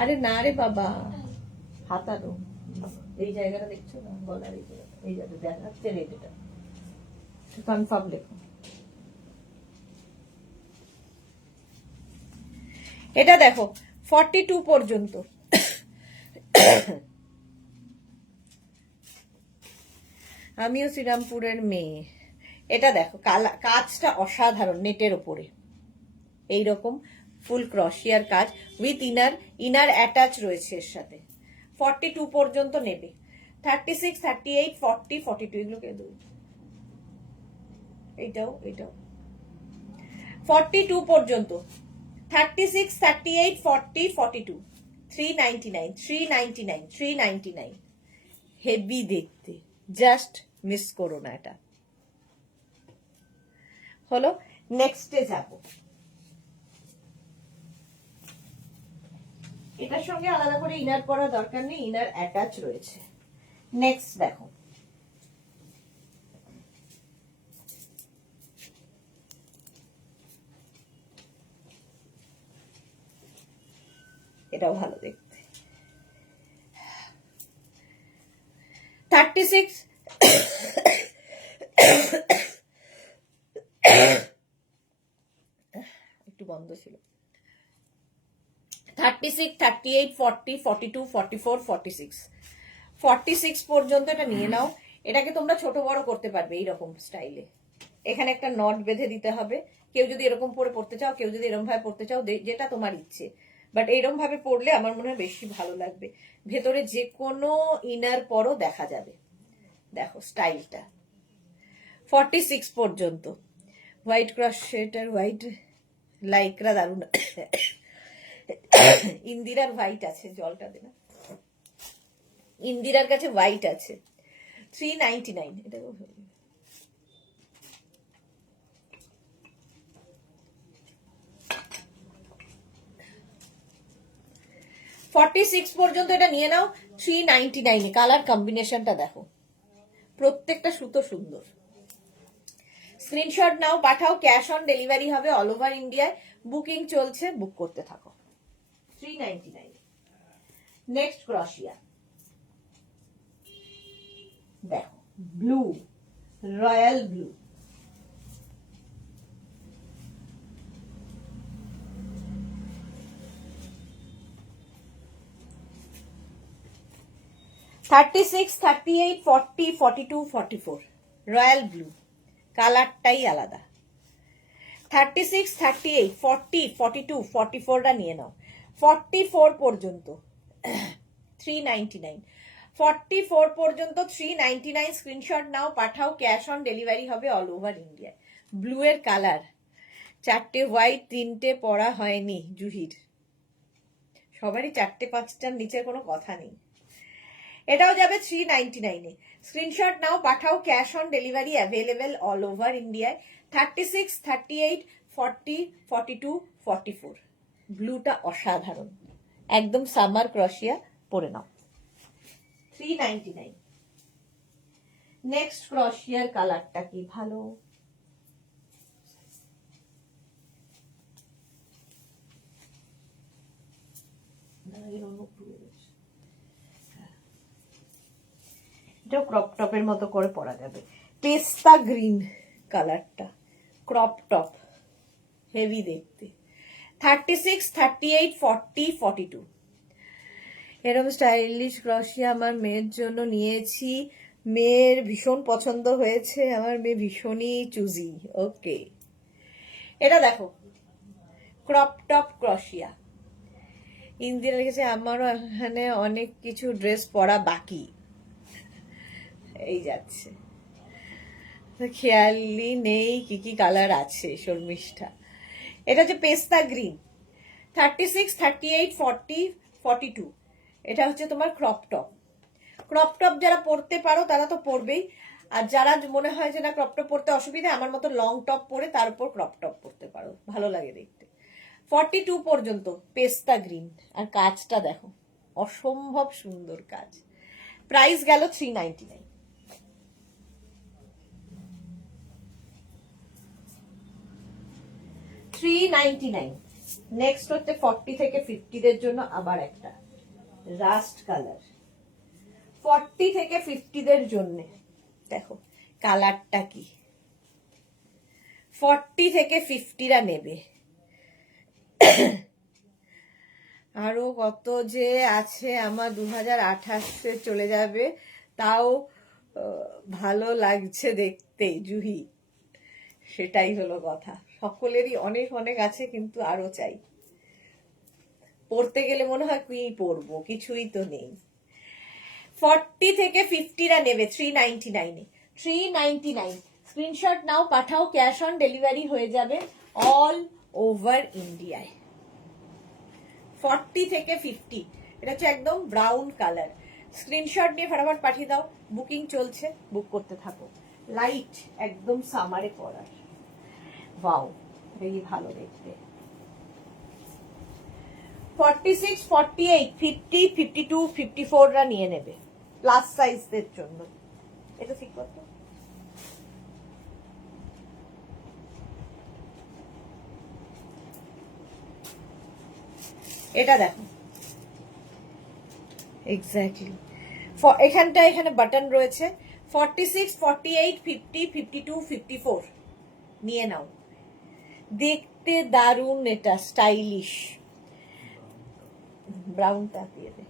আরে না রে বাবা, হাতারো এই জায়গাটা দেখছো না, গলার এই জায়গাটা দেখাচ্ছে রেড, এটা কনফার্ম লেখো। এটা দেখো 42 পর্যন্ত, আমিও শ্রীরামপুরের মেয়ে। এটা দেখো কাজটা অসাধারণ, নেটের ওপরে এইরকম ফুল ক্রশিয়ার কাজ উইথ ইনার অ্যাটাচ রয়েছে এর সাথে। 42 পর্যন্ত নেবে। 36, 38, 40, 42 এগুলোকে এইটাও 42 পর্যন্ত। 36, 38, 40, 42, 399, 399, 399। হেভি দেখতে, জাস্ট মিস করো না এটা। হলো, নেক্সটে যাব। এটার সঙ্গে আলাদা করে ইনার পরা দরকার নেই, ইনার অ্যাটাচ রয়েছে। নেক্সট দেখো, এটাও ভালো দেখতে। 36, একটু বন্ধ ছিল। 36, 38, 40, 42, 44, 46, 46 পর্যন্ত এটা নিয়ে নাও। এটাকে তোমরা ছোট বড় করতে পারবে এইরকম স্টাইলে। এখানে একটা নট বেঁধে দিতে হবে। কেউ যদি এরকম পরে পড়তে চাও, কেউ যদি এরকম ভাবে পড়তে চাও, যেটা তোমার ইচ্ছে। বাট এইরকম ভাবে পড়লে আমার মনে হয় বেশি ভালো লাগবে। ভেতরে যে কোনো ইনার পরও দেখা যাবে। দেখো স্টাইলটা। 46 পর্যন্ত হোয়াইট ক্রস সেটার হোয়াইট লাইকরা দারুণ। ইন্দিরার হোয়াইট আছে, জলটা দে না। ইন্দিরার কাছে হোয়াইট আছে। 399। এটা 46 পর্যন্ত এটা নিয়ে নাও। 399 কালার কম্বিনেশনটা দেখো, প্রত্যেকটা সুতো সুন্দর। স্ক্রিনশট নাও, পাঠাও, ক্যাশ অন ডেলিভারি হবে অল ওভার ইন্ডিয়ায়। বুকিং চলছে, বুক করতে থাকো। 399। নেক্সট ক্রশিয়া দেখো, blue, royal blue. $36, 38, 40, 42, 44 royal blue, কালারটাই আলাদা। 36, 38, 40, 42, 44টা নিয়ে নাও। 44 পর্যন্ত 399। 44 পর্যন্ত 399। স্ক্রিনশট নাও, পাঠাও, ক্যাশ অন ডেলিভারি হবে অল ওভার ইন্ডিয়া। ব্লু এর কালার, 4টে হোয়াইট, 3টে পরা হয়নি জুহির। সবারই 4টে 5টার নিচে কোনো কথা নেই। এটাও যাবে 399-এ। স্ক্রিনশট নাও, পাঠাও, cash on delivery available all over ইন্ডিয়ায়। 36, 38, 40, 42, 44 ব্লুটা অসাধারণ, একদম সামার ক্রশিয়া। পরে নাও। 399। নেক্সট ক্রশিয়ার কালারটা কি ভালো। এটাও ক্রপ টপের মতো করে পরা যাবে। পেস্তা গ্রিন কালারটা, ক্রপ টপ, হেভি দেখতে। 36, 38, 40, 42 এরকম স্টাইলিশ ক্রশিয়া আমার মেয়ের জন্য নিয়েছি। মেয়ের ভীষণ পছন্দ হয়েছে, আমার মেয়ে ভীষণই চুজি। ওকে, এটা দেখো ক্রপ টপ ক্রশিয়া। ইন্দিরা লিখেছে আমারও এখানে অনেক কিছু ড্রেস পরা বাকি, এই যাচ্ছে, খেয়ালই নেই কি কি কালার আছে শর্মিষ্ঠা। এটা হচ্ছে পেস্তা গ্রিন। 36, 38, 40, 42 এটা হচ্ছে তোমার ক্রপ টপ। ক্রপ টপ যারা পরতে পারো তারা তো পরবেই, আর যারা মনে হয় যে না ক্রপ টপ পরতে অসুবিধা, আমার মতো লং টপ পরে তার উপর ক্রপ টপ পরতে পারো, ভালো লাগে দেখতে। 42 পর্যন্ত পেস্তা গ্রিন, আর কাজটা দেখো অসম্ভব সুন্দর কাজ। প্রাইস গেল 399। নেক্সট হচ্ছে 40 থেকে 50দের জন্য আবার একটা রাস্ট কালার। 40 থেকে 50দের জন্য দেখো কালারটা কি। 40 থেকে 50রা নেবে। আরো কত যে আছে আমার 2028 চলে যাবে, তাও ভালো লাগছে দেখতে জুহি। সেটাই হলো কথা, সকলেরই অনেক অনেক আছে কিন্তু আরো চাই। পড়তে গেলে মনে হয় কি পড়বো, কিছুই তো নেই। 40 থেকে 50রা নেবে 399 এ। 399 স্ক্রিনশট নাও, পাঠাও, ক্যাশ অন ডেলিভারি হয়ে যাবে অল ওভার ইন্ডিয়ায়। 40 থেকে 50, এটা হচ্ছে একদম ব্রাউন কালার। স্ক্রিনশট নিয়ে ফটাফট পাঠিয়ে দাও, বুকিং চলছে, বুক করতে থাকো। লাইট একদম সামারে পরার, ওয়াও এই ভালো দেখতে। 46, 48, 50, 52, 54রা নিয়ে নেবে প্লাস সাইজদের জন্য। এটা ঠিক করতো, এটা দেখো এক্স্যাক্টলি। এখানে বাটন রয়েছে। 46, 48, 50, 52, 54 নিয়ে নাও। দেখতে দারুণ, এটা স্টাইলিশ। ব্রাউনটা দিয়ে দে।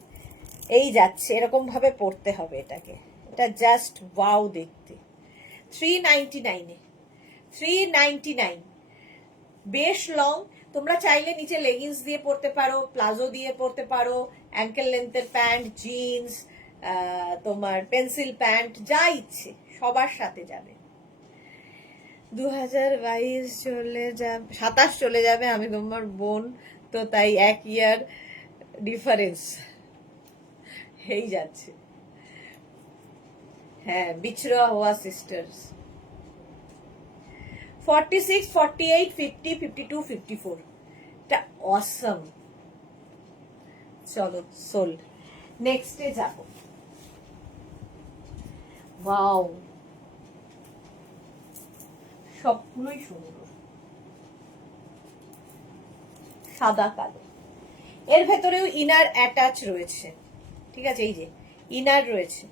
এই যাচ্ছে, এরকম ভাবে পরতে হবে এটাকে, এটা জাস্ট ওয়াও দেখতে। 399 এ, 399 বেশ লং। তোমরা চাইলে নিচে লেগিংস দিয়ে পরতে পারো, প্লাজো দিয়ে পরতে পারো, অ্যাঙ্কেল লেন্থের প্যান্ট, জিন্স, তোমার পেন্সিল প্যান্ট, যা ইচ্ছে সবার সাথে যাবে। 2022 চলে যাবে, 27 চলে যাবে, আমি তোমার বোন তো, তাই 1 ইয়ার ডিফারেন্স এই যাচ্ছে। হ্যাঁ, বিছড়া হওয়া সিস্টার্স। 46, 48, 50, 52, 54 এটা অসম। চলো সোল্ড। নেক্সটে যাব। ওয়াও, সবগুলোই সুন্দর, সাদা কালো। এর ভেতরেও ইনার অ্যাটাচ রয়েছে, ঠিক আছে, এই যে ইনার রয়েছে।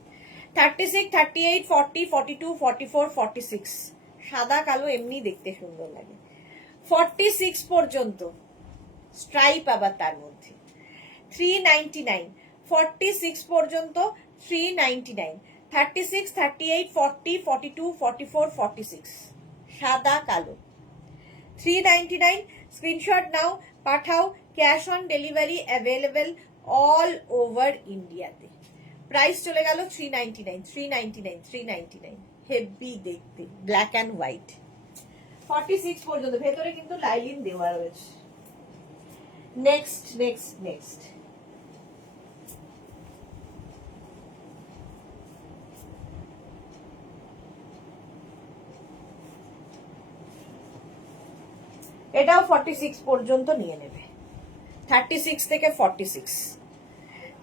36, 38, 40, 42, 44, 46 সাদা কালো এমনি দেখতে সুন্দর লাগে। 46 পর্যন্ত স্ট্রাইপ আবার তার মধ্যে। 399, 46 পর্যন্ত 399, 36, 38, 40, 42, 44, 46 সাদা কালো। 399 স্ক্রিনশট নাও, পাঠাও, cash on delivery available all over ইন্ডিয়াতে। প্রাইস চলে গেল 399, 399, 399। হেভি দেখতে, ব্ল্যাক অ্যান্ড হোয়াইট। 46 পর্যন্ত, ভেতরে কিন্তু লাইলিন দেওয়া রয়েছে। Next next next. এটাও 46 পর্যন্ত নিয়ে নেবে। 36 থেকে 46,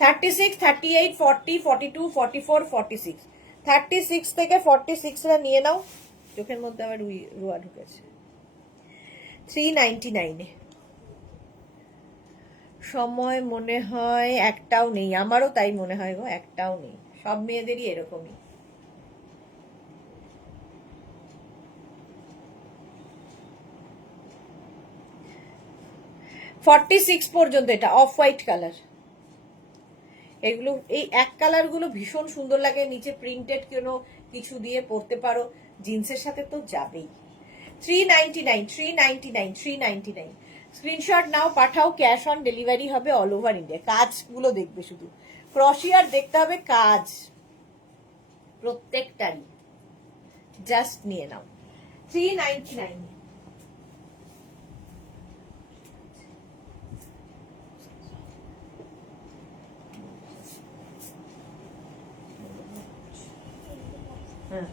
36, 38, 40, 42, 44, 46 36 থেকে 46রা নিয়ে নাও। চোখের মধ্যে আবার রুয়া ঢুকেছে। 399 এ। সময় মনে হয় একটাও নেই, আমারও তাই মনে হয় গো, একটাও নেই। সব মেয়েদেরই এরকমই। ফর্টি সিক্স পর্যন্ত, এটা অফ হোয়াইট কালার। এগুলো, এই এক কালার গুলো ভীষণ সুন্দর লাগে, নিচে প্রিন্টেড কোনো কিছু দিয়ে পরতে পারো, জিন্সের সাথে তো যাবেই। 399, 399, 399 স্ক্রিনশট নাও, পাঠাও, ক্যাশ অন ডেলিভারি হবে অল ওভার ইন্ডিয়া। কাজগুলো দেখবে শুধু, ক্রশিয়ার দেখতে হবে কাজ প্রত্যেকটারই। জাস্ট নিয়ে নাও 399। হ্যাঁ,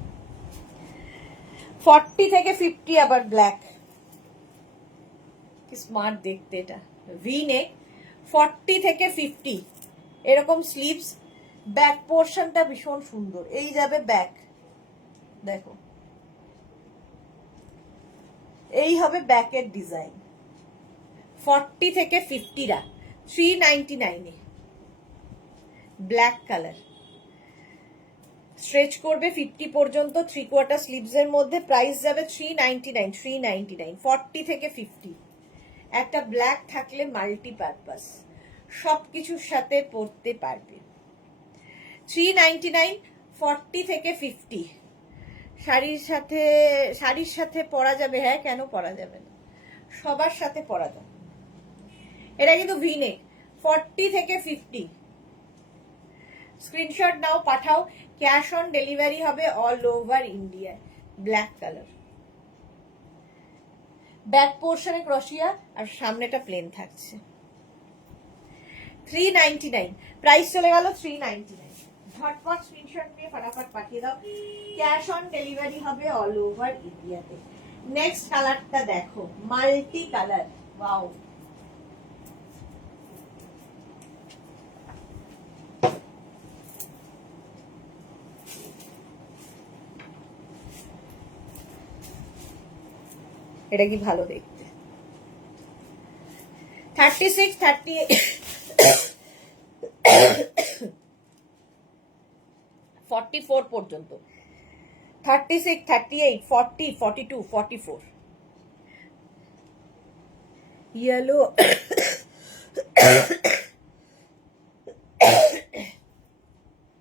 40 থেকে 50 আবার ব্ল্যাক, কি স্মার্ট দেখতে এটা। ভি নেক, 40 থেকে 50 এরকম স্লিভস, ব্যাক পোর্শনটা ভীষণ সুন্দর, এই যাবে ব্যাক, দেখো এই হবে ব্যাকের ডিজাইন। 40 থেকে 50রা 399 এ, ব্ল্যাক কালার। স্ট্রেচ করবে 50 পর্যন্ত, 3/4 স্লিভস এর মধ্যে। প্রাইস যাবে 399, 399। 40 থেকে 50 একটা ব্ল্যাক থাকলে মাল্টিপারপাস। সব কিছুর সাথে পরতে পারবে। 399, 40 থেকে 50। শাড়ির সাথে পরা যাবে, হ্যাঁ কেন পরা যাবে না, সবার সাথে পরা যাবে। এটা কিন্তু ভিনেক, 40 থেকে 50। স্ক্রিনশট নাও, পাঠাও, ক্যাশ অন ডেলিভারি হবে all over India. Black colour, back পোর্শনে ক্রশিয়া আর সামনেটা প্লেন থাকছে। 399 প্রাইস চলে গেল 399। ঝটপট স্ক্রিনশট নিয়ে ফটাফট পাঠিয়ে দাও, ক্যাশ অন ডেলিভারি হবে অল ওভার ইন্ডিয়াতে। নেক্সট কালারটা দেখো, মাল্টি কালার, ওয়াও। এটা কি ভালো দেখতে। 36, 38, 44 পর্যন্ত। 36, 38, 40, 42, 44। ইয়েলো,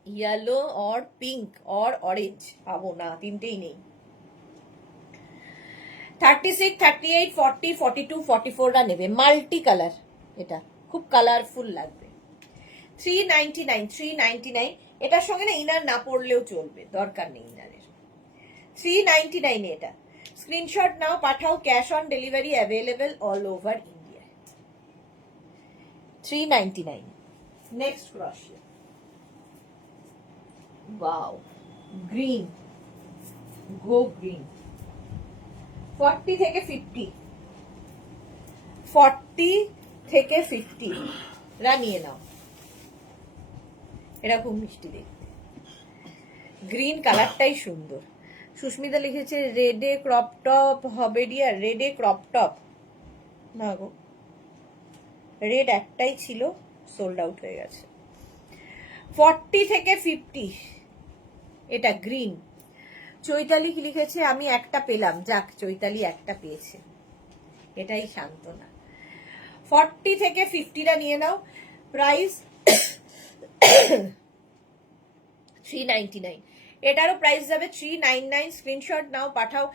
येलो और पिंक और ऑरेंज পাবো না, তিনটেই নেই। 36, 38, 40, 42, 44 রা নেবে। মাল্টি কালার, এটা খুব কালারফুল লাগবে। 399, 399। এটার সঙ্গে না ইনার না পড়লেও চলবে, দরকার নেই ইনারের। 399 এটা। স্ক্রিনশট নাও, পাঠাও, cash on delivery available all over India. 399। Next crochet, wow, green, go green. 40 থেকে 50, 40 থেকে 50 রা নিয়ে নাও। এটা খুব মিষ্টি দেখতে, গ্রিন কালারটাই সুন্দর। সুস্মিতা লিখেছে রেডে ক্রপ টপ হবে ডিয়ার, রেডে ক্রপ টপ না গো, রেড একটাই ছিল, সোল্ড আউট হয়ে গেছে। 40 থেকে 50, এটা গ্রিন। চৈতালি কি লিখেছে, আমি একটা পেলাম, যাক চৈতালি একটা পেয়েছে, এটাই সান্ত্বনা। 40 থেকে 50 রা নিয়ে নাও। প্রাইস 399। এটারও প্রাইস যাবে 399। স্ক্রিনশট নাও, পাঠাও,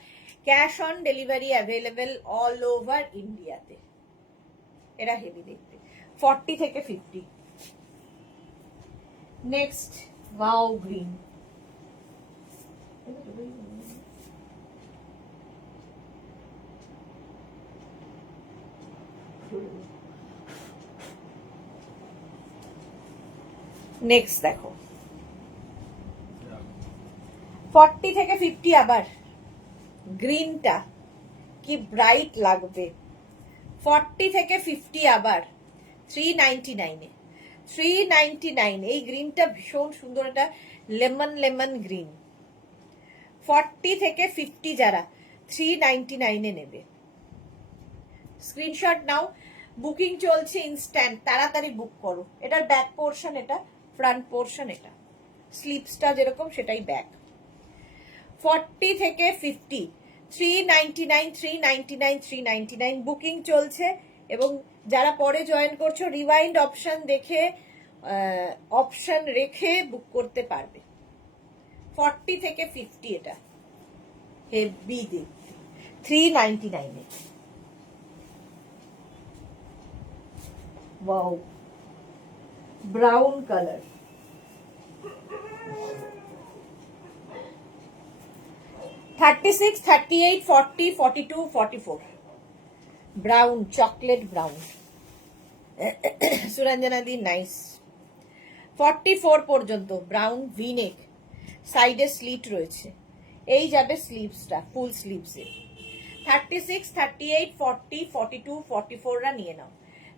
cash on delivery available all over ইন্ডিয়াতে। এরা হেভি দেখতে। 40 থেকে 50। Next, wow green. নেক্সট দেখো, 40 থেকে 50 আবার গ্রিনটা কি ব্রাইট লাগবে। 40 থেকে 50 আবার 399 এ। 399 এই গ্রিনটা ভীষণ সুন্দর, এটা লেমন লেমন গ্রিন। 40 থেকে 50 যারা 399 এ নেবে, স্ক্রিনশট নাও, বুকিং চলছে ইনস্ট্যান্ট, তাড়াতাড়ি বুক করো। এটার ব্যাক পোর্শন এটা, ফ্রন্ট পোর্শন এটা, স্লিপসটা যেরকম সেটাই ব্যাক। 40 থেকে 50, 399, 399, 399 বুকিং চলছে। এবং যারা পরে জয়েন করছো, রিওয়াইন্ড অপশন দেখে অপশন রেখে বুক করতে পারবে। 40 থেকে 50 এটা হেভি দেখতে, 399 এ। Wow, brown colour. 36, 38, 40, 42, 44 brown, chocolate brown. Suranjana দি নাইস। 44 পর্যন্ত ব্রাউন ভিনেক, সাইডে স্লিট রয়েছে, এই যাবে স্লিভসটা ফুল স্লিভসে। 36, 38, 40, 42, 44 রা নিয়ে নাও।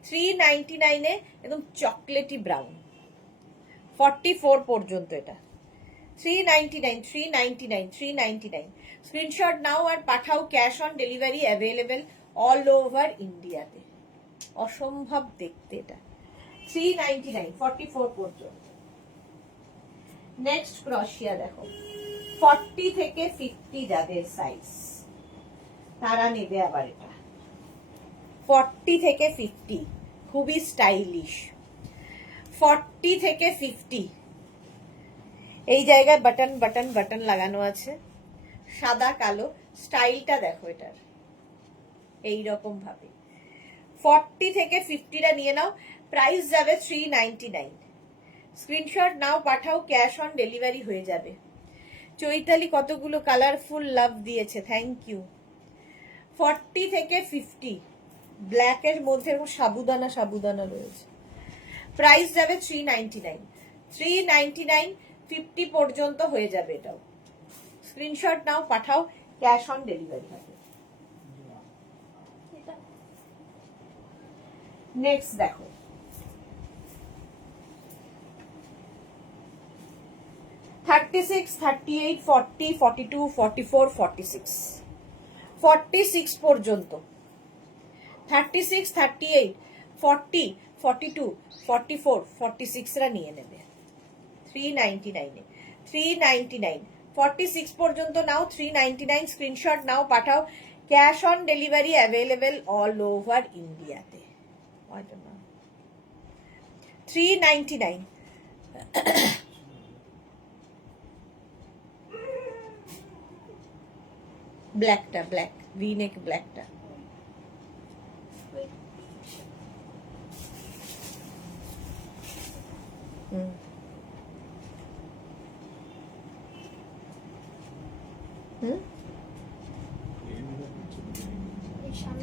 399 এ একদম চকলেটি ব্রাউন। 44 পর্যন্ত এটা 399, 399, 399। স্ক্রিনশট নাও আর পাঠাও, cash on delivery available all over ইন্ডিয়াতে। অসম্ভব দেখতে এটা। 399, 44 পর্যন্ত। নেক্সট ক্রশিয়া দেখো, 40 থেকে 50 যাদের সাইজ তারা নেবে আবার এটা। 40 থেকে 50 খুবই স্টাইলিশ, 40 থেকে 50 এই জায়গায় বাটন বাটন বাটন লাগানো আছে, সাদা কালো। স্টাইলটা দেখো এটার, এইরকম ভাবে 40 থেকে 50টা নিয়ে নাও। প্রাইস যাবে 399। স্ক্রিনশট নাও, পাঠাও, ক্যাশ অন ডেলিভারি হয়ে যাবে। চৈতালি কতগুলো কালারফুল লাভ দিয়েছে, থ্যাংক ইউ। 40 থেকে 50 ব্ল্যাকের মধ্যে সাবুদানা সাবুদানা রয়েছে। প্রাইস যাবে 399। 399 50 পর্যন্ত হয়ে যাবে এটাও। স্ক্রিনশট নাও, পাঠাও, ক্যাশ অন ডেলিভারি হবে। নেক্সট দেখো, থার্টি সিক্স, 38, 40, 42, 44, 46, 46 পর্যন্ত। 36, 38, 40, 42, 44, 46 রা নিয়ে নেবে 399 এ। 399 46 পর্যন্ত নাও, 399। স্ক্রিনশট নাও, পাঠাও, cash on delivery available all over ইন্ডিয়াতে। 399। ব্ল্যাকটা, ব্ল্যাক ভি-নেক ব্ল্যাকটা।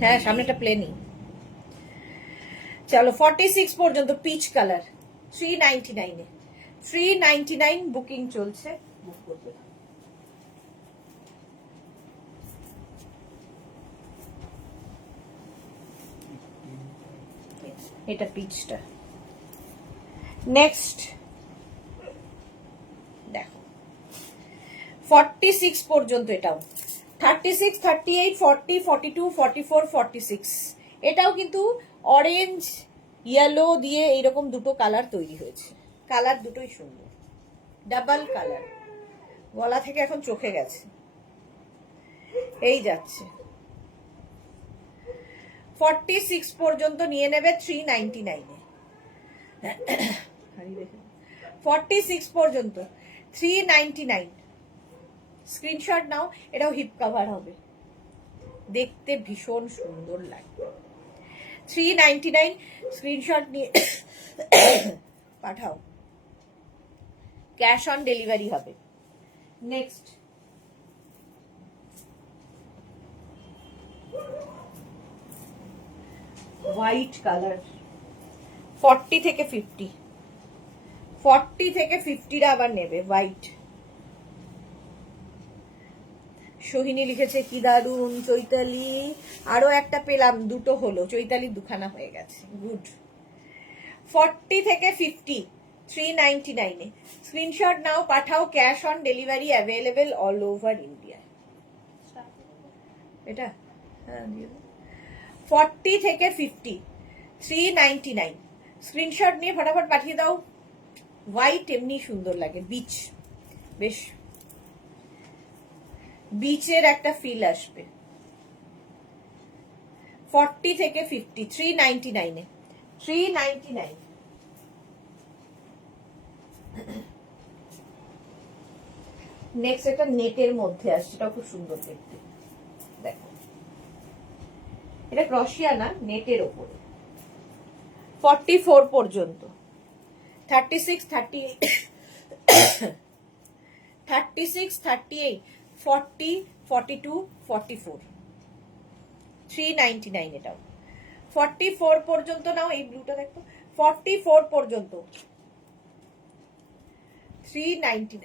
হ্যাঁ, সামনেটা প্লেনই। চলো 46 পর্যন্ত পিচ কালার 399 এ। 399 বুকিং চলছে, বুক করবে। এটা পিচটা। নেক্সট দেখো 46 পর্যন্ত, এটাও 36, 38, 40, 42, 44, 46। এটাও কিন্তু অরেঞ্জ ইয়েলো দিয়ে এইরকম দুটো কালার তৈরি হয়েছে। কালার দুটোই সুন্দর, ডাবল কালার। গলা থেকে এখন চোখে গেছে, এই যাচ্ছে। 46 পর্যন্ত নিয়ে নেবে 399 এ। 46 পর্যন্ত 399। স্ক্রিনশট নাও, এটাও হিপ কভার হবে, দেখতে ভীষণ সুন্দর লাগবে। 399 স্ক্রিনশট নিয়ে পাঠাও, ক্যাশ অন ডেলিভারি হবে। নেক্সট হোয়াইট কালার 40 থেকে 50। 40 থেকে 50টা আবার নেবে হোয়াইট। সোহিনী লিখেছে কি দারুন চৈতালি, আরো একটা পেলাম, দুটো হলো। চৈতালি দুখানা হয়ে গেছে, গুড। 40 থেকে 50 399 এ। স্ক্রিনশট নাও, পাঠাও, cash on delivery available all over India. এটা হ্যাঁ, 40 থেকে 50 399। স্ক্রিনশট নিয়ে ফটাফট পাঠিয়ে দাও। হোয়াইট এমনি সুন্দর লাগে, বিচ, বেশ বিচের একটা ফিল আসবে। 40 থেকে 50 399 এ। 399। নেক্সট একটা নেটের মধ্যে আসছে, এটা খুব সুন্দর দেখতে, দেখো এটা ক্রশিয়া না, নেটের ওপরে। 44 পর্যন্ত। 36, 38, 36, 38, 40, 42, 44, 399 এটাও। 44 পর্যন্ত নাও, এই ব্লুটা দেখো। 44 পর্যন্ত 399।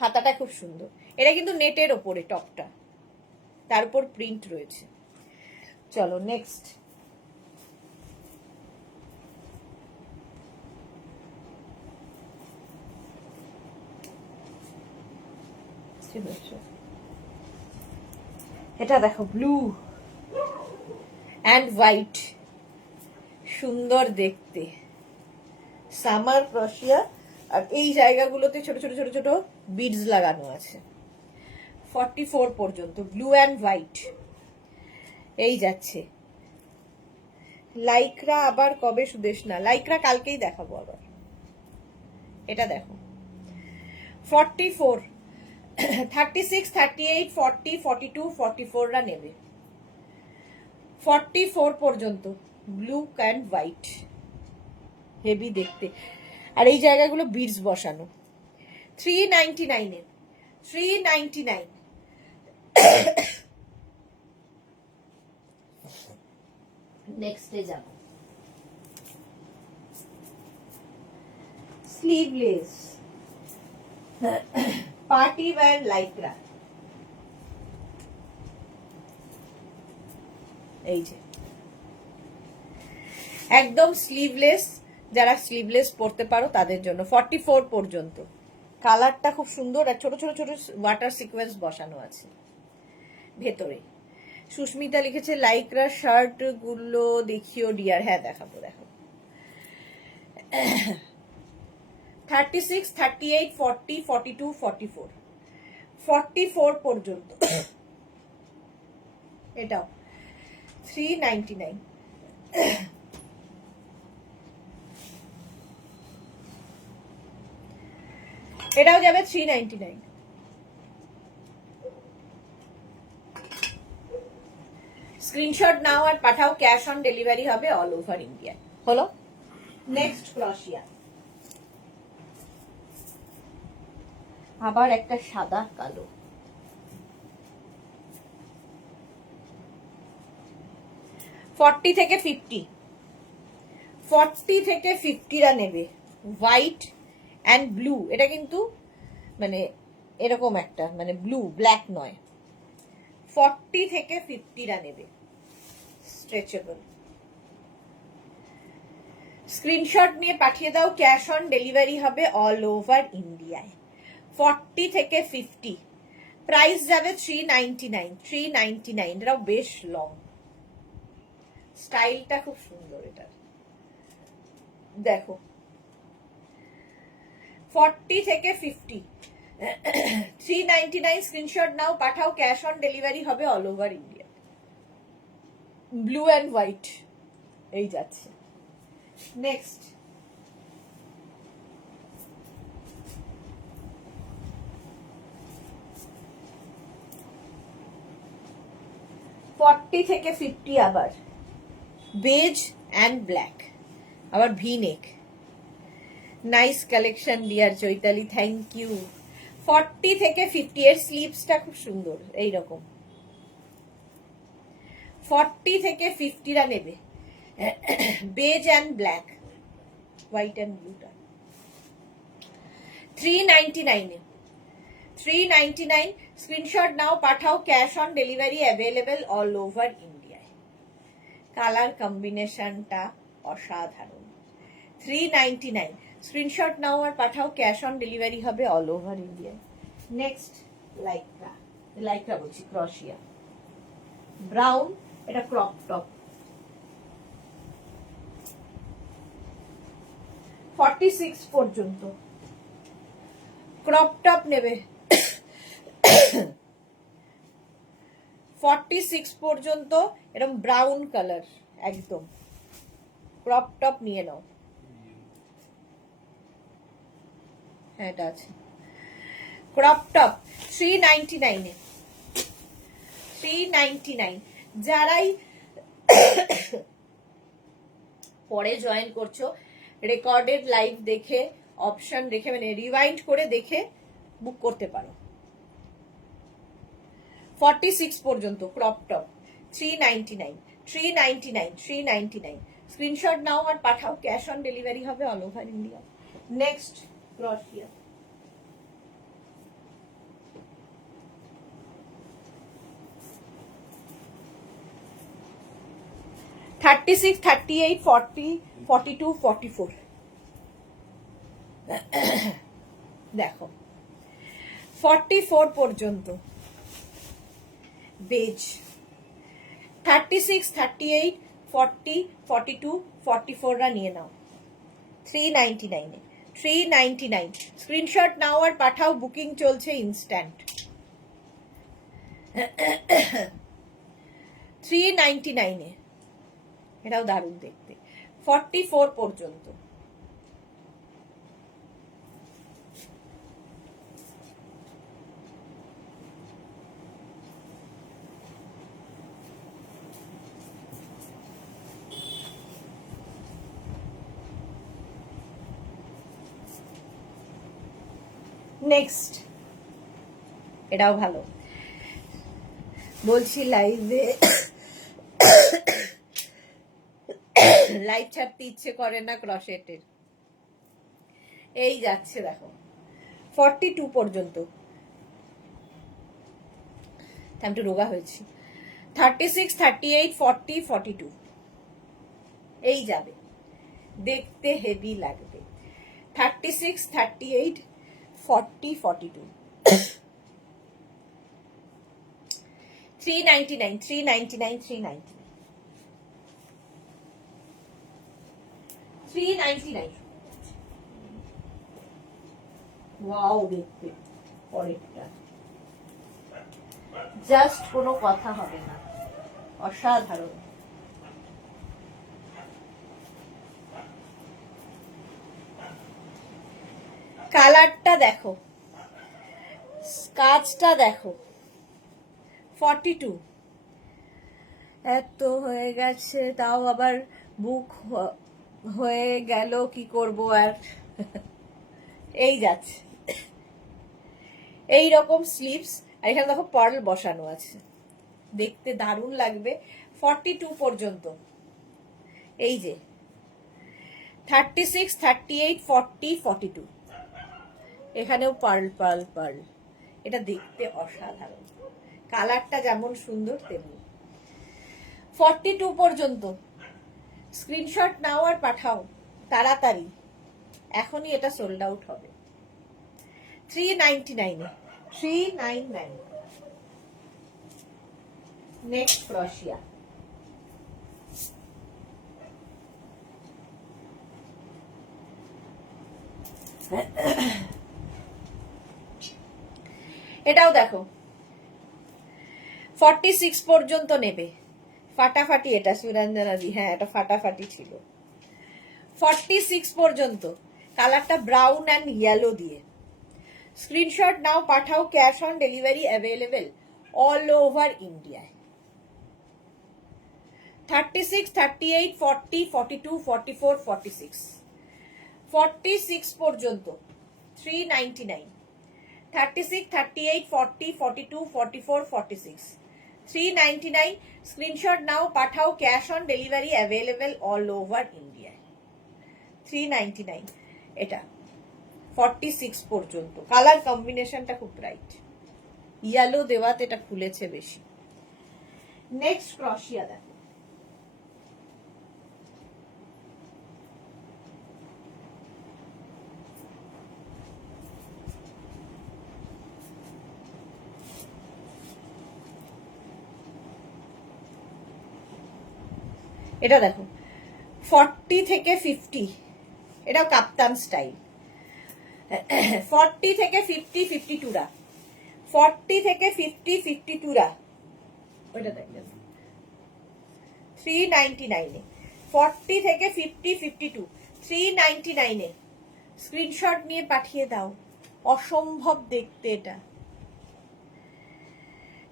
হাতাটা খুব সুন্দর, এটা কিন্তু নেটের ওপরে টপটা, তার উপর প্রিন্ট রয়েছে। চলো নেক্সট, এটা দেখো ব্লু অ্যান্ড হোয়াইট, সুন্দর দেখতে, সামার ক্রশিয়া। আর এই জায়গাগুলোতে ছোট ছোট ছোট ছোট বিডস লাগানো আছে। 44 পর্যন্ত ব্লু অ্যান্ড হোয়াইট, এই যাচ্ছে লাইক্রা আবার কবে সুদেশ না? লাইক্রা কালকেই দেখাবো আবার। এটা দেখো 44, 36, 38, 40, 42, 44 রা নেবে। 44 পর্যন্ত ব্লু অ্যান্ড হোয়াইট, হেভি দেখতে। আর এই জায়গাগুলো বিডস বসানো। 399 এ 399। নেক্সটে যাব স্লিভলেস পার্টি ওয়্যার লাইক্রা। এই যে একদম স্লিভলেস, যারা স্লিভলেস পরতে পারো তাদের জন্য 44 পর্যন্ত। কালারটা খুব সুন্দর আর ছোট ছোট ছোট ওয়াটার সিকোয়েন্স বসানো আছে ভেতরে। সুস্মিতা লিখেছে লাইক্রা শার্ট গুলো দেখিও ডিয়ার। হ্যাঁ দেখাবো দেখাবো। 36, 38, 40, 42, 44, 44 পর্যন্ত। এটাও 399। এটাও যাবে 399। স্ক্রিনশট নাও আর পাঠাও, ক্যাশ অন ডেলিভারি হবে অল ওভার ইন্ডিয়া। হলো নেক্সট ক্রশিয়া। আবার একটা সাদা কালো। 40 থেকে 50, 40 থেকে 50 রা নেবে। হোয়াইট অ্যান্ড ব্লু, এটা কিন্তু মানে এরকম একটা মানে ব্লু ব্ল্যাক নয়। 40 থেকে 50 রা নেবে, স্ট্রেচেবল। স্ক্রিনশট নিয়ে পাঠিয়ে দাও, ক্যাশ অন ডেলিভারি হবে অল ওভার ইন্ডিয়ায়। 40 থেকে 50, প্রাইস যাবে 399। 399, এটাও বেশ লং, স্টাইলটা খুব সুন্দর এটা দেখো। 40 থেকে 50, 399। স্ক্রিনশট নাও পাঠাও, ক্যাশ অন ডেলিভারি হবে all over India. Blue and white এই যাচ্ছে। নেক্সট ফর্টি থেকে 50 আবার বেজ অ্যান্ড ব্ল্যাক, আবার V neck. Nice collection dear Chaitali, thank you. 40 থেকে 50, এর স্লিভসটা খুব সুন্দর এইরকম। 40 থেকে 50 রা নেবে beige and black, white and ব্লুটা। 399 এ 399। স্ক্রিনশট নাও পাঠাও, cash on delivery available all over ইন্ডিয়ায়। কালার কম্বিনেশনটা অসাধারণ। 399। স্ক্রিনশট নাও আর পাঠাও, ক্যাশ অন ডেলিভারি হবে অল ওভার ইন্ডিয়ায়। নেক্সট লাইক্রা, লাইক্রা বলছি ক্রশিয়া ব্রাউন, এটা ক্রপ টপ। 46 পর্যন্ত ক্রপ টপ নেবে। 46 পর্যন্ত এরকম ব্রাউন কালার একদম ক্রপ টপ নিয়ে নাও। হ্যাঁ এটা আছে ক্রপ টপ 399 এ। 399 যারাই পরে জয়েন করছো, রেকর্ডেড লাইভ দেখে অপশন দেখে মানে রিওয়াইন্ড করে দেখে বুক করতে পারো। 46 পর্যন্ত ক্রপ টপ 399। 399, 399। স্ক্রিনশট নাও আর পাঠাও, ক্যাশ অন ডেলিভারি হবে অল ওভার ইন্ডিয়া। নেক্সট ক্রশিয়া। থার্টি সিক্স, 38, 40, 42, 44 দেখো 44 পর্যন্ত বেজ। 36, 38, 40, 42, 44 রা নিয়ে নাও 399 এ। 399। স্ক্রিনশট নাও আর পাঠাও, বুকিং চলছে ইনস্ট্যান্ট। 399 এ এটাও দারুণ দেখতে। 44 পর্যন্ত। নেক্সট, এটাও ভালো। বলছি লাইভে লাইভ ছাড়তে ইচ্ছে করে না ক্রশেটের। এই যাচ্ছে দেখো 42 পর্যন্ত। আমি একটু রোগা হয়েছি। 36, 38, 40, 42 এই যাবে, দেখতে হেভি লাগবে। 36, 38, 40, 42 399, 399, 399, 399। ওয়াও দেখতে পরেরটা জাস্ট কোনো কথা হবে না, অসাধারণ। কালারটা দেখো, কাজটা দেখো। 42 এত হয়ে গেছে, তাও আবার বুক হয়ে গেল, কি করব আর। এই যাচ্ছে এই রকম স্লিভস, আর এখানে দেখো পার্ল বসানো আছে, দেখতে দারুণ লাগবে। 42 পর্যন্ত। এই যে 36, 38, 40, 42 এখানেও পার্ল পার্ল পার্ল, এটা দেখতে অসাধারণ। কালারটা যেমন সুন্দর তেমনি। 42 পর্যন্ত। স্ক্রিনশট নাও আর পাঠাও তাড়াতাড়ি, এখনই এটা সোল্ড আউট হবে। 399 এ 399। নেক্সট ক্রোশিয়া। এটাও দেখো 46 পর্যন্ত নেবে। ফাটাফাটি এটা সুরঞ্জনা দি, হ্যাঁ এটা ফাটাফাটি ছিল। 46 পর্যন্ত। কালারটা ব্রাউন অ্যান্ড ইয়েলো দিয়ে। স্ক্রিনশট নাও পাঠাও, cash on delivery available all over ইন্ডিয়ায়। 36, 38, 40, 42, 44, 46 46 পর্যন্ত 399। 36, 38, 40, 42, 44, 46 399। স্ক্রিনশট নাও পাঠাও, cash on delivery available all over ইন্ডিয়ায়। 399 এটা। 46 পর্যন্ত। কালার কম্বিনেশনটা খুব ব্রাইট, ইয়েলো দেওয়াতে এটা খুলেছে বেশি। নেক্সট ক্রোশিয়া দেখো। এটা দেখো 40 থেকে 50, এটাও কাপ্তান স্টাইল। 40 থেকে 50, 52 রা। 40 থেকে 50, 52 রা। ওইটা দেখবেন 399 এ। 40 থেকে 50, 52 399 এ। স্ক্রিনশট নিয়ে পাঠিয়ে দাও, অসম্ভব দেখতে এটা।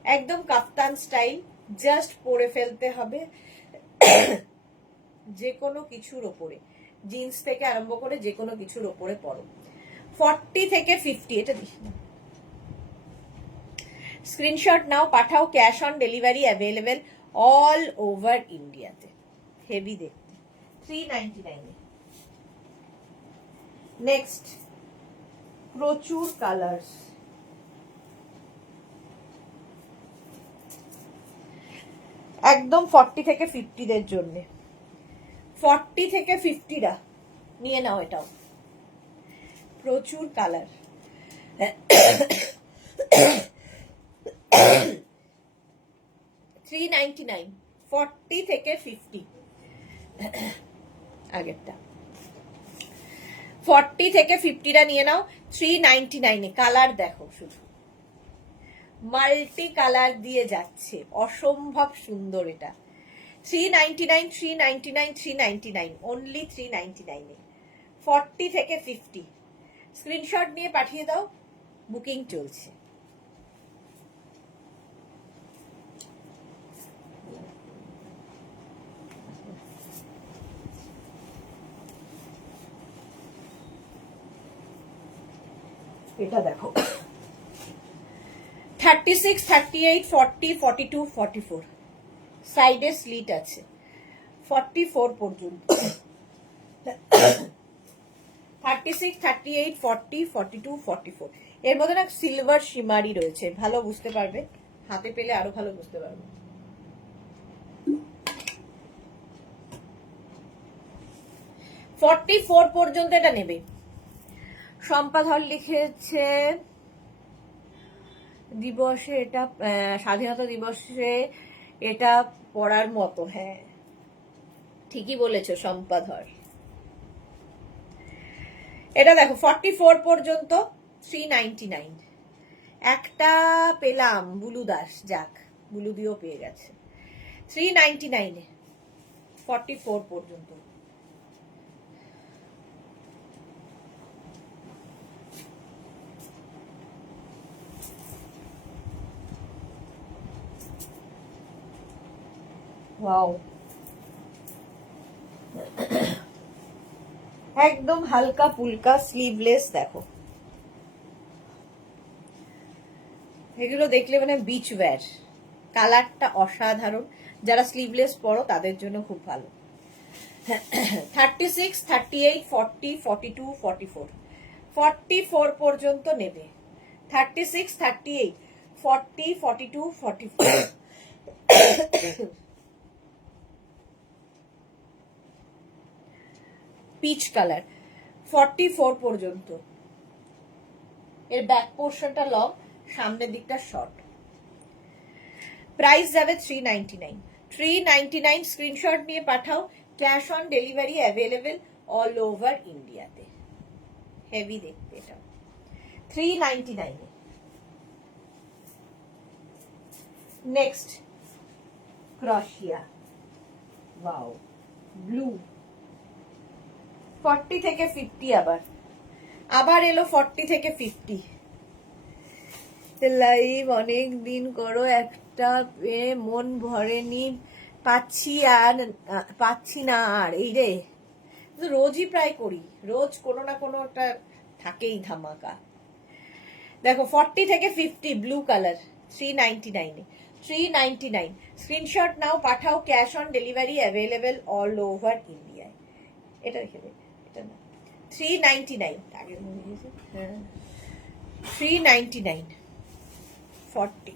একদম কাপ্তান স্টাইল, জাস্ট পরে ফেলতে হবে যে কোনো কিছুর ওপরে, জিন্স থেকে আরম্ভ করে যে কোনো কিছুর ওপরে পরো। 40 থেকে 50 এটা দিস না। স্ক্রিনশট নাও পাঠাও, cash on delivery available all over ইন্ডিয়াতে। হেভি দেখতে। 399 এ। নেক্সট, প্রচুর কালার্স। একদম 40 থেকে 50 দের জন্য। 40 থেকে 50 রা নিয়ে নাও, এটাও প্রচুর কালার। 399। 40 থেকে 50 আগেরটা। 40 থেকে 50 রা নিয়ে নাও 399 এ। কালার দেখো, শুধু মাল্টি কালার দিয়ে যাচ্ছে, অসম্ভব সুন্দর এটা। 399, 399, 399, only 399 40 থেকে 50 স্ক্রিনশট নিয়ে পাঠিয়ে দাও, বুকিং চলছে। এটা দেখো 36, 38, 40, 42, 44 সাইডে স্লিট আছে 44 পর্যন্ত। 36, 38, 40, 42, 44 এর মধ্যে না সিলভার শিমারি রয়েছে, ভালো বুঝতে পারবে, হাতে পেলে আরো ভালো বুঝতে পারবে। ফর্টি ফোর পর্যন্ত এটা নেবে। সম্পাধর লিখেছে দিবসে এটা স্বাধীনতা দিবসে এটা পড়ার মতো। হ্যাঁ ঠিকই বলেছো সম্পাধর। এটা দেখো 44 পর্যন্ত 399 একটা পেলাম বুলু দাস, যাক বুলু দিও পেয়ে গেছে 399 44 পর্যন্ত। ওয়াও একদম হালকা ফুলকা স্লিভলেস, দেখো এগুলো দেখলে মানে বিচ ওয়্যার, কালারটা অসাধারণ, যারা স্লিভলেস পরো তাদের জন্য খুব ভালো। 36, 38, 40, 42, 44 44 পর্যন্ত নেবে। 36, 38, 40, 42, 44 পিচ কালার 44 পর্যন্ত। এর ব্যাক পোর্শনটা লং, সামনের দিকটা শর্ট। প্রাইস যাবে 399। 399 স্ক্রিনশট নিয়ে পাঠাও, cash on delivery available all over ইন্ডিয়াতে। হেভি দেখতে এটা 399। নেক্সট ক্রশিয়া, ওয়াও ব্লু 40 থেকে 50 আবার এলো 40 থেকে 50 লাইভ অনেক দিন করো একটা মন ভরেনি, পাচ্ছি না আর এই রে, রোজই প্রায় করি, রোজ কোনো না কোনো একটা থাকেই ধামাকা। দেখো 40 থেকে 50 ব্লু কালার 399 399 স্ক্রিনশট নাও, পাঠাও, cash on delivery available all over ইন্ডিয়ায়। এটা রেখে দে, এটা না 399 আগে মনে হয়েছে, হ্যাঁ 399 40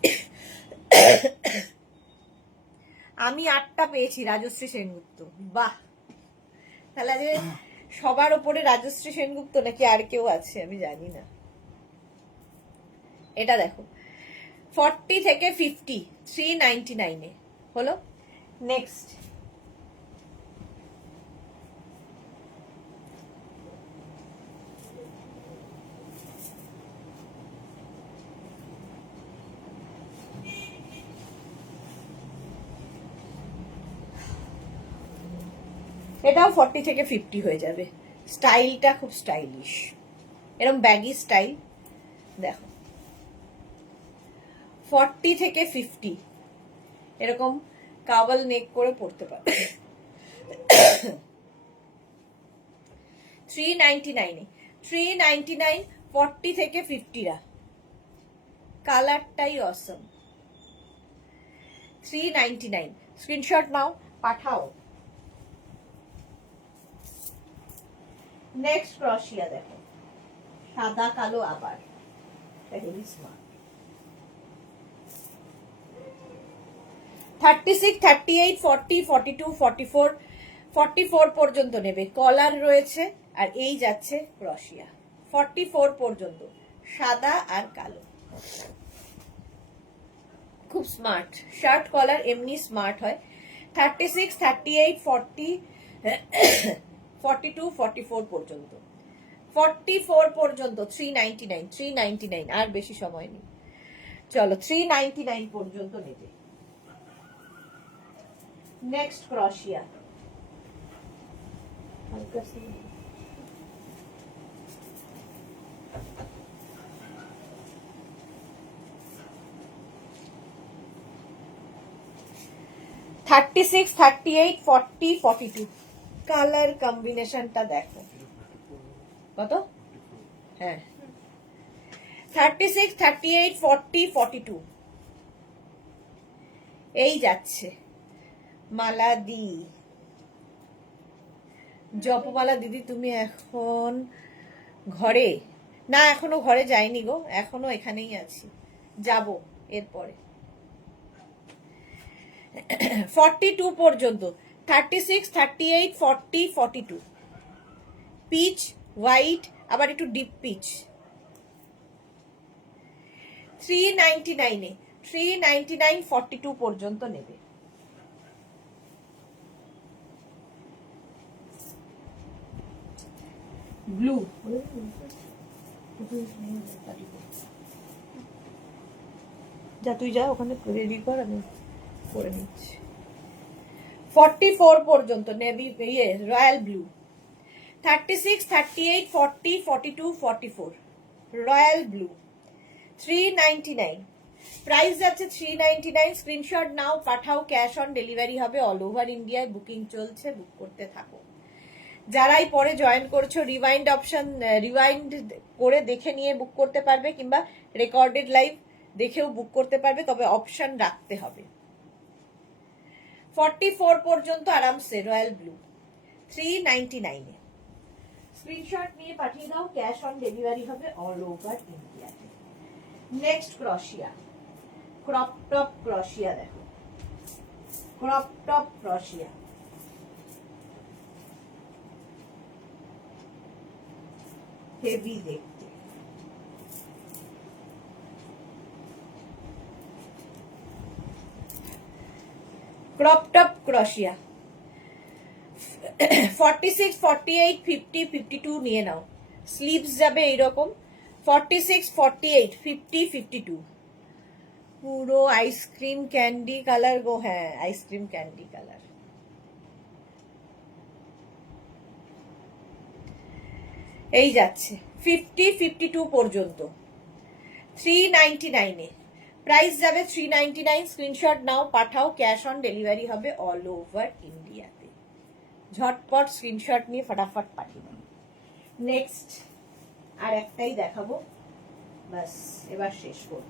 আমি 8টা পেয়েছি রাজশ্রী সেনগুপ্ত, বাহ, তাহলে যে সবার ওপরে রাজশ্রী সেনগুপ্ত নাকি আর কেউ আছে আমি জানি না। এটা দেখো 40 থেকে 50 399 হলো। নেক্সট এটাও 40 থেকে 50 হয়ে যাবে। স্টাইলটা খুব স্টাইলিশ, এরকম ব্যাগি স্টাইল। দেখো 40 থেকে 50 এরকম কাবল নেক করে পড়তে পারবে। 399 399 40 থেকে 50 কালারটাই অসম। 399 স্ক্রিনশট নাও, পাঠাও। নেক্সট ক্রশিয়া দেখো সাদা কালো, আবার হেভি স্মার্ট। 36, 38, 40, 42, 44 44 পর্যন্ত নেবে। কলার রয়েছে আর এই যাচ্ছে ক্রশিয়া 44 পর্যন্ত, সাদা আর কালো, খুব স্মার্ট। শার্ট কলার এমনি স্মার্ট হয়। 36, 38, 40, 42, 44 পর্যন্ত, 44 পর্যন্ত 399 399, আর বেশি সময় নেই, চলো 399 পর্যন্ত নেবে। নেক্সট ক্রশিয়া, থার্টি সিক্স, 38, 40, 42। কালার কম্বিনেশনটা দেখো কত, হ্যাঁ 36, 38, 40, 42 এই যাচ্ছে। মালা দি, জপমালা দিদি তুমি এখন ঘরে? না এখনো ঘরে যাইনি গো, এখনো এখানেই আছি, যাব এরপরে। 42 পর্যন্ত, 36, 38, 40, 42 পিচ, হোয়াইট, আবার একটু ডিপ পিচ। 399 এ, 399, 42 পর্যন্ত নেবে। ব্লু, যা তুই যা ওখানে রেডি কর, আমি করে নিচ্ছি। 44 পর্যন্ত নেভি, ইয়ে royal blue. 36, 38, 40, 42, 44 royal blue. 399 price যাচ্ছে 399। স্ক্রিনশট নাও, পাঠাও, ক্যাশ অন ডেলিভারি হবে। অল ওভার ইন্ডিয়ায় বুকিং চলছে, বুক করতে থাকো। যারাই পরে জয়েন করছো, রিওয়াইন্ড অপশন, রিওয়াইন্ড করে দেখে নিয়ে বুক করতে পারবে, কিংবা রেকর্ডেড লাইভ দেখেও বুক করতে পারবে, তবে অপশন রাখতে হবে। 44 পর্যন্ত আরামসে রয়্যাল ব্লু, 399 এ। স্ক্রিনশট নিয়ে পাঠিয়ে দাও, ক্যাশ অন ডেলিভারি হবে অল ওভার ইন্ডিয়াতে। নেক্সট ক্রশিয়া, ক্রপ টপ ক্রশিয়া দেখো, ক্রপ টপ ক্রশিয়া। হেভি দেখতে, ক্রপ টপ ক্রশিয়া। 46, 48, 50, 52 নিয়ে নাও। স্লিভস যাবে এইরকম, 46, 48, 50, 52 পুরো আইসক্রিম ক্যান্ডি কালার গো, হ্যাঁ আইসক্রিম ক্যান্ডি কালার। এই যাচ্ছে 50, 52 পর্যন্ত, 399 এ। প্রাইস যাবে 399। স্ক্রিনশট নাও, পাঠাও, ক্যাশ অন ডেলিভারি হবে অল ওভার ইন্ডিয়াতে। ঝটপট স্ক্রিনশট নিয়ে ফটাফট পাঠিয়ে দাও। নেক্সট আর একটাই দেখাবো, বাস এবার শেষ করব।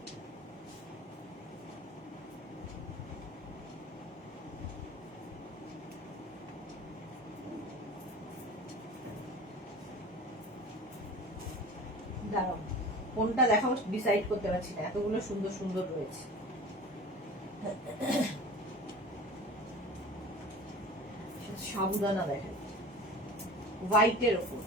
দাঁড়াও, কোনটা দেখাবো ডিসাইড করতে পারছি না, এতগুলো সুন্দর সুন্দর রয়েছে। সাবুদানা দেখাই, হোয়াইটের ওপর।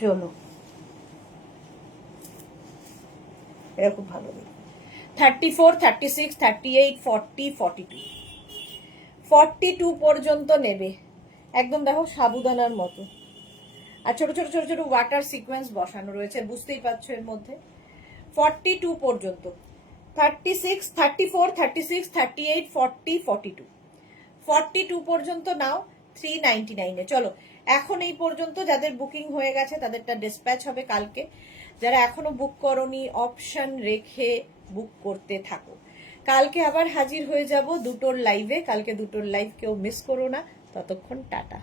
চলো, এটা খুব ভালো দেখি। 34, 36, 38, 40, 42 42 পর্যন্ত নেবে। একদম দেখো সাবুদানার মতো, আর ছোট ছোট ছোট ছোট ওয়াটার সিকোয়েন্স বসানো রয়েছে, বুঝতেই পারছো এর মধ্যে। 42 পর্যন্ত, 36, 34, 36, 38, 40, 42 42 পর্যন্ত নাও 399 এ। চলো এখন এই পর্যন্ত, যাদের বুকিং হয়ে গেছে তাদেরটা ডিসপ্যাচ হবে কালকে। যারা এখনো বুক করনি, অপশন রেখে বুক করতে থাকো। কালকে আবার হাজির হয়ে যাব দুটোর লাইভে। কালকে দুটোর লাইভ কেউ মিস করো না। ততক্ষণ টাটা।